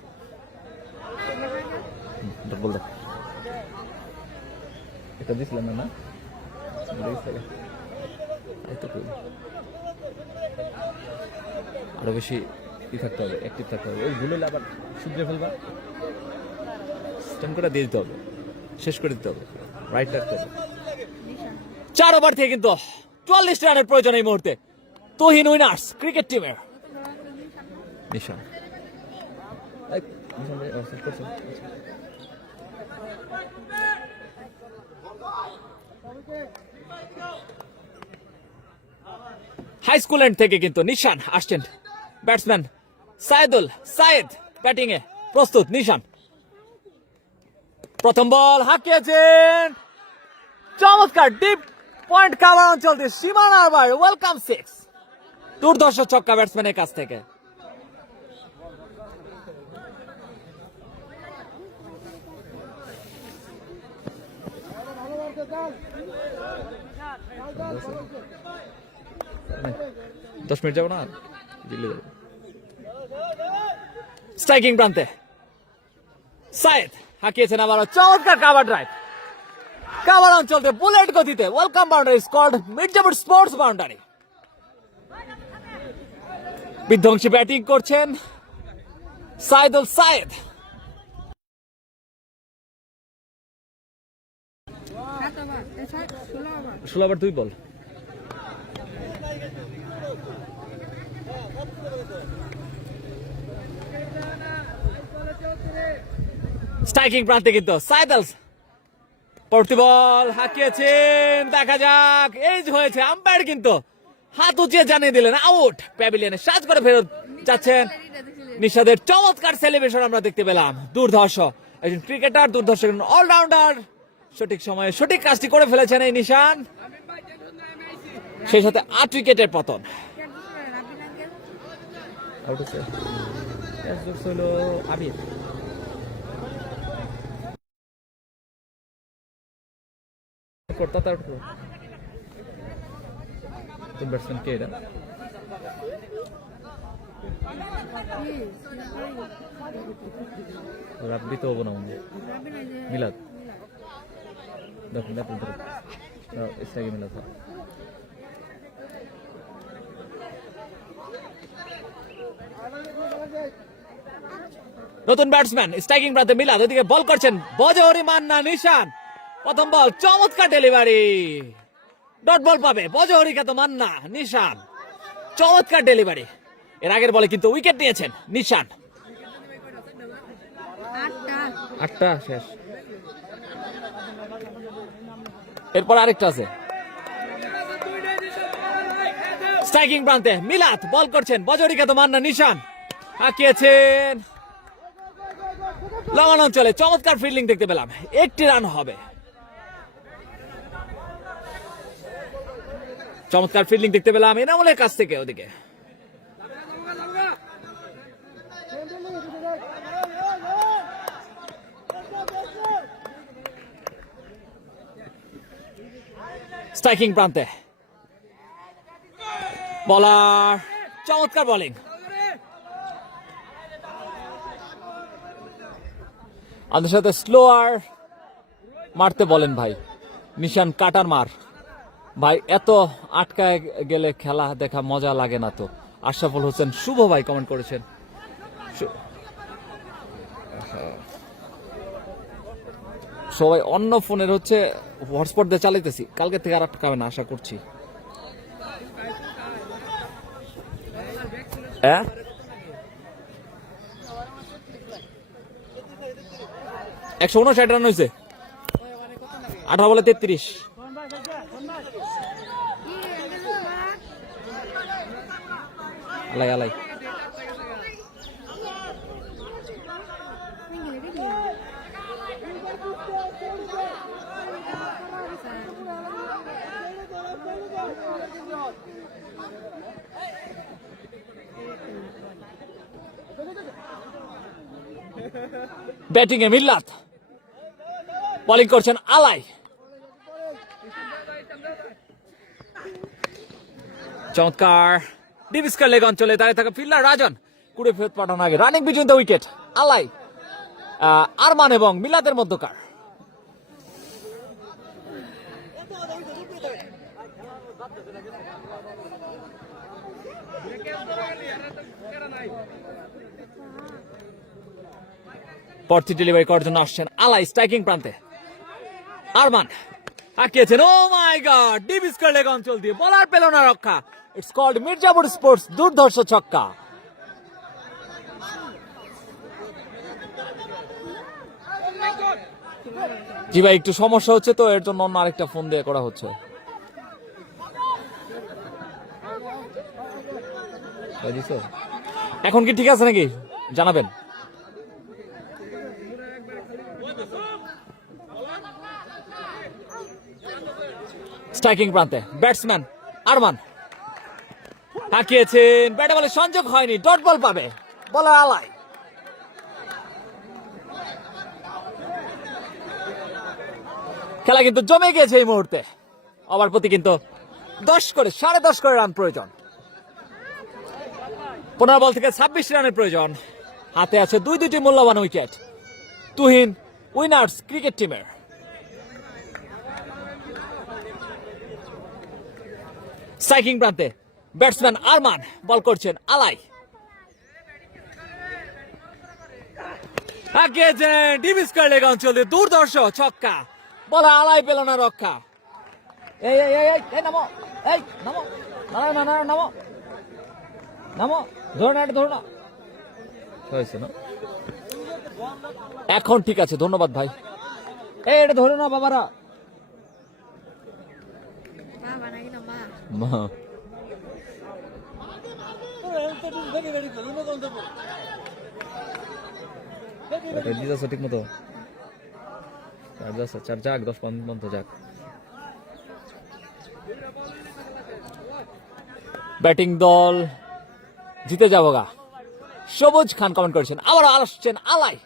ডট বল দাও, এটা দিছিলাম না, আরো বেশি ই থাকতে হবে, অ্যাক্টিভ থাকতে হবে, ওই ভুল হলে আবার শুধরে ফেলবা, স্ট্যান্ড করে দিয়ে দিতে হবে, শেষ করে দিতে হবে, রাইট রাখতে হবে। 4 ওভার থেকে কিন্তু 44 রানের প্রয়োজন এই মুহূর্তে তুহিন উইনার্স ক্রিকেট টিমের। নিশান হাই স্কুল এন্ড থেকে কিন্তু নিশান আসছেন, ব্যাটসম্যান সায়েদ ব্যাটিং এ প্রস্তুত। নিশান প্রথম বল হাঁকিয়েছেন, চমৎকার ডিপ পয়েন্ট কাভার অঞ্চল দিয়ে সীমানার বাইরে, ওয়েলকাম 6, দুর্ধর্ষ ছক্কা ব্যাটসম্যানের কাছ থেকে। দশ মিনিট যাবো না, দিল্লি যাবো। স্ট্রাইকিং প্রান্তে সায়েদ হাঁকিয়েছেন, আবার চমৎকার কাভার ড্রাইভ, কাভার অঞ্চলতে বুলেট গতিতে welcome boundary scored, Mirzapur sports boundary. বিধ্বংসী ব্যাটিং করছেন সায়েদ। 16 ওভার 2 বল। স্ট্রাইকিং প্রান্তে কিন্তু সাইদলস, পরবর্তী বল হাঁকিয়েছেন, দেখা যাক, এই হয়েছে, আম্পায়ার কিন্তু হাত উঁচিয়ে জানিয়ে দিলেন আউট। প্যাভিলিয়নে সাজ করে ফেরত যাচ্ছেন নিশাদের, চমৎকার সেলিব্রেশন আমরা দেখতে পেলাম। দুর্ধর্ষ একজন ক্রিকেটার, দুর্ধর্ষ অলরাউন্ডার, সঠিক সময়ে সঠিক কাজটি করে ফেলেছেন এই নিশান, সেই সাথে 8 উইকেটের পতন। ব্যাটসম্যান কে এটা? রাব্বি তো হবো না, মিলাদ, দেখুন মিলাদ। নতুন ব্যাটসম্যান স্ট্রাইকিং প্রান্তে মিলাদ, ওইদিকে বল করছেন বজহরি মান্না। নিশান প্রথম বল, চমৎকার ডেলিভারি, ডট বল পাবে বজহরি খ্যাত মান্না। নিশান চমৎকার ডেলিভারি, এর আগের বলে কিন্তু উইকেট নিয়েছেন নিশান। 8টা শেষ, এরপর আরেকটা আছে। স্ট্রাইকিং প্রান্তে মিলাদ বল করছেন বজহরি খ্যাত মান্না। নিশান হাঁকিয়েছেন, লঙ্ঘন অঞ্চলে চমৎকার ফিল্ডিং দেখতে পেলাম, 1টি রান হবে। চমৎকার ফিল্ডিং দেখতে পেলাম এনামুলের কাছ থেকে। ওদিকে স্ট্রাইকিং প্রান্তে বলার, চমৎকার বোলিং। আমাদের সাথে স্লোয়ার মারতে বলেন ভাই, নিশান কাটার মার ভাই, এত আটকায় গেলে খেলা দেখা মজা লাগে না তো। আশরাফুল হোসেন শুভ ভাই কমেন্ট করেছেন। সবাই অন্য ফোনের হচ্ছে হটস্পট দিয়ে চালাইতেছি, কালকে থেকে আর আটকাবে না আশা করছি। 159 রান হয়েছে, 18 বলে 33। আলাই ব্যাটিং এ মিল্লাত, বোলিং করছেন আলাই। চমৎকার ডিপ স্কয়ার লেগ অঞ্চলে দাঁড়িয়ে থাকা ফিল্ডার রাজন কুড়ে ফেরত পাঠানো আগে রানিং বিটুইন দ্য উইকেট আলাই, আরমান এবং মিলাদের মধ্যকার। পরবর্তী ডেলিভারি করার জন্য আসছেন আলাই স্ট্রাইকিং প্রান্তে। আরমান আঁকিয়েছেন, ও মাই গড, ডিপ স্কয়ার লেগ অঞ্চল দিয়ে বলার পেল না রক্ষা। ইটস কল্ড মির্জাপুর স্পোর্টস দুর্ধর্ষ ছক্কা। জি ভাই, একটু সমস্যা হচ্ছে তো, এর জন্য অন্য আরেকটা ফোন দিয়ে করা হচ্ছে। এখন কি ঠিক আছে নাকি জানাবেন। স্ট্রাইকিং প্রান্তে ব্যাটসম্যান আরমান হাঁকিয়েছেন, ব্যাটে বলে সংযোগ হয়নি, ডট বল পাবে বলার আলাই। খেলা কিন্তু জমে গিয়েছে এই মুহূর্তে। ওভার প্রতি কিন্তু 10 করে 10.5 করে রান প্রয়োজন। 15 বল থেকে 26 রানের প্রয়োজন। হাতে আছে দুইটি মূল্যবান উইকেট তুহিন উইনার্স ক্রিকেট টিমের। স্ট্রাইকিং প্রান্তে ব্যাটসম্যান আরমান, বল করছেন আলাই। হাঁকিয়েছেন, ডিপ স্কয়ার লেগ অঞ্চলে দুর্ধর্ষ ছক্কা, বলা আলাই পেল না রক্ষা। এই এই এই এই নামো, এই নামো, নামো নামো নামো, ধরো না, এটা ধরো না। হয়েছে না, এখন ঠিক আছে, ধন্যবাদ ভাই। এই এটা ধরো না বাবারা। মা ঠিক মতো চার যাক, 10 পর্যন্ত যাক। ব্যাটিং দল জিতে যাবো গা, সবুজ খান কমেন্ট করেছেন। আবার আসছেন আলাই,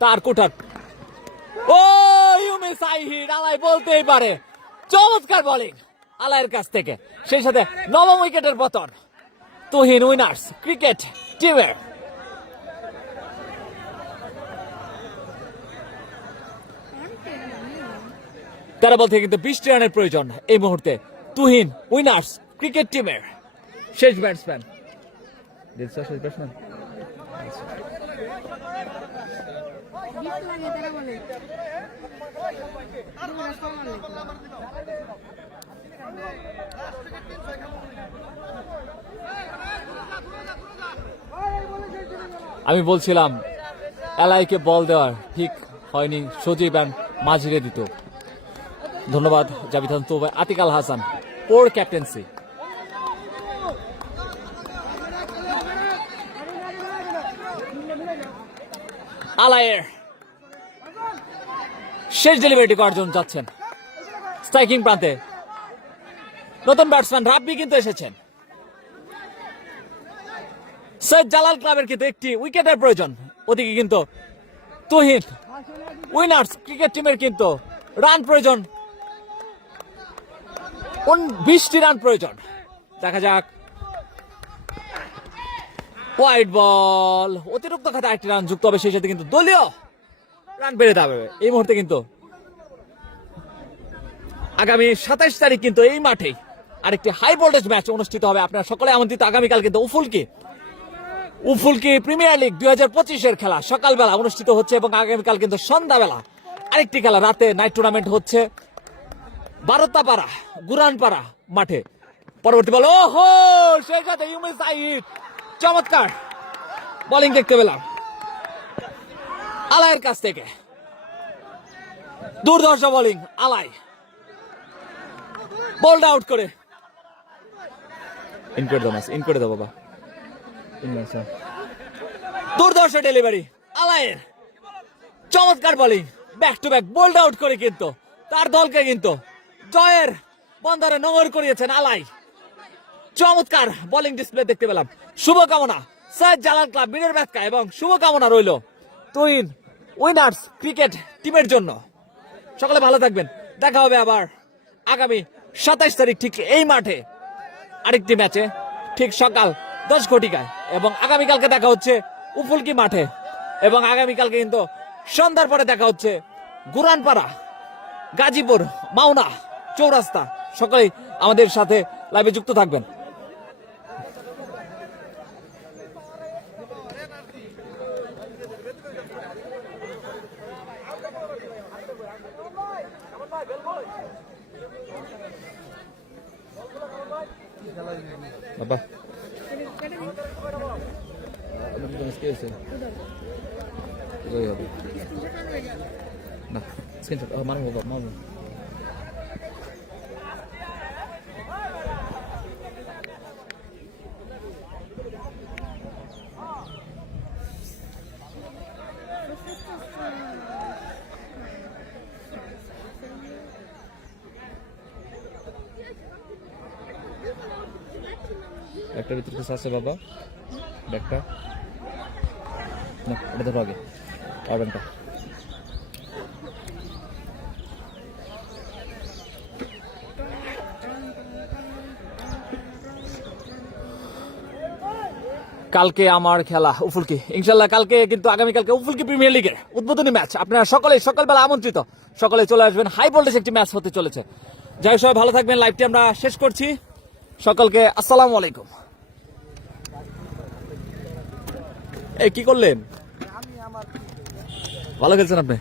তার কোঠার ও ইউমিস আই হিট, আলাই বলতেই পারে। চমৎকার বোলিং আলাইয়ের কাছ থেকে, সেই সাথে নবম উইকেটের পতন তুহিন উইনার্স ক্রিকেট টিমের। তারা বল থেকে কিন্তু 20 রানের প্রয়োজন এই মুহূর্তে তুহিন উইনার্স ক্রিকেট টিমের। শেষ ব্যাটসম্যান, শেষ ব্যাটসম্যান আমি বলছিলাম এলাইকে বল দেওয়ার ঠিক হয়নি, সজীব অ্যান্ড মাঝিরে দিত। ধন্যবাদ জাভিদ হাসান, তো আতিক আল হাসান, পোর ক্যাপ্টেন্সি। আলাইয়ের শেষ ডেলিভারিটি করার জন্য যাচ্ছেন স্ট্রাইকিং প্রান্তে নতুন ব্যাটসম্যান রাব্বি কিন্তু এসেছেন। সৈয়দ জালাল ক্লাবের কিন্তু একটি উইকেটের প্রয়োজন, ওদিকে কিন্তু তুহিন উইনার্স ক্রিকেট টিমের কিন্তু রান প্রয়োজন, 20টি রান প্রয়োজন। দেখা যাক, হোয়াইট বল, অতিরিক্ত খাতে 8টি রান যুক্ত হবে, সেই সাথে কিন্তু দলীয় রান বেড়ে যাবে এই মুহূর্তে। কিন্তু আগামী 27 তারিখ কিন্তু এই মাঠেই আরেকটি হাই ভোল্টেজ ম্যাচ অনুষ্ঠিত হবে। আপনারা সকলে আমন্ত্রিত। আগামীকাল কিন্তু উফুলকি প্রিমিয়ার লিগ 2025-এর খেলা সকালবেলা অনুষ্ঠিত হচ্ছে এবং আগামীকাল কিন্তু সন্ধ্যাবেলা আরেকটি খেলা রাতে নাইট টুর্নামেন্ট হচ্ছে বারোতাপাড়া গুরানপাড়া মাঠে। পরবর্তী বল, ওহো, সেই সাথে ইউমিস আই হিট, চমৎকার বোলিং দেখতে পেলাম আলাইয়ের কাছ থেকে। দুর্ধর্ষ বোলিং আলাই, বোল্ড আউট করে ইন করে দাও বাবা। দুর্ধর্ষ ডেলিভারি আলাইয়ের, চমৎকার bowling, back to back bold out করে কিন্তু তার দলকে কিন্তু জয়ের বন্দরে নোঙর করিয়েছেন আলাই। চমৎকার বোলিং ডিসপ্লে দেখতে পেলাম। শুভকামনা সৈয়দ জালাল ক্লাব বীরের ব্যাখ্যা এবং শুভকামনা রইল তুহিন উইনার্স ক্রিকেট টিমের জন্য। সকলে ভালো থাকবেন, দেখা হবে আবার আগামী 27 তারিখ ঠিক এই মাঠে আরেকটি ম্যাচে ঠিক সকাল 10 ঘটিকায়, এবং আগামীকালকে দেখা হচ্ছে উফুলকি মাঠে, এবং আগামীকালকে কিন্তু সন্ধ্যার পরে দেখা হচ্ছে গুরানপাড়া, গাজীপুর, মাওনা, চৌরাস্তা। সকলেই আমাদের সাথে লাইভে যুক্ত থাকবেন। বাবা না স্ক্রিনশট মারবো বাবা মারবো। একটা ভিতরে কিছু আছে বাবা, ব্যাগটা না এটা ধরো আগে, আর ব্যাগটা কালকে আমার খেলা উফুলকি, ইনশাল্লাহ কালকে কিন্তু আগামীকালকে উফুলকি প্রিমিয়ার লিগের উদ্বোধনী ম্যাচ। আপনারা সকলে সকালবেলা আমন্ত্রিত, সকলে চলে আসবেন। হাই ভোল্টেজ একটি ম্যাচ হতে চলেছে। যাই সবাই ভালো থাকবেন, লাইভটি আমরা শেষ করছি। সকলকে আসসালামু আলাইকুম। এই কি করলেন? ভালো খেলছেন আপনি।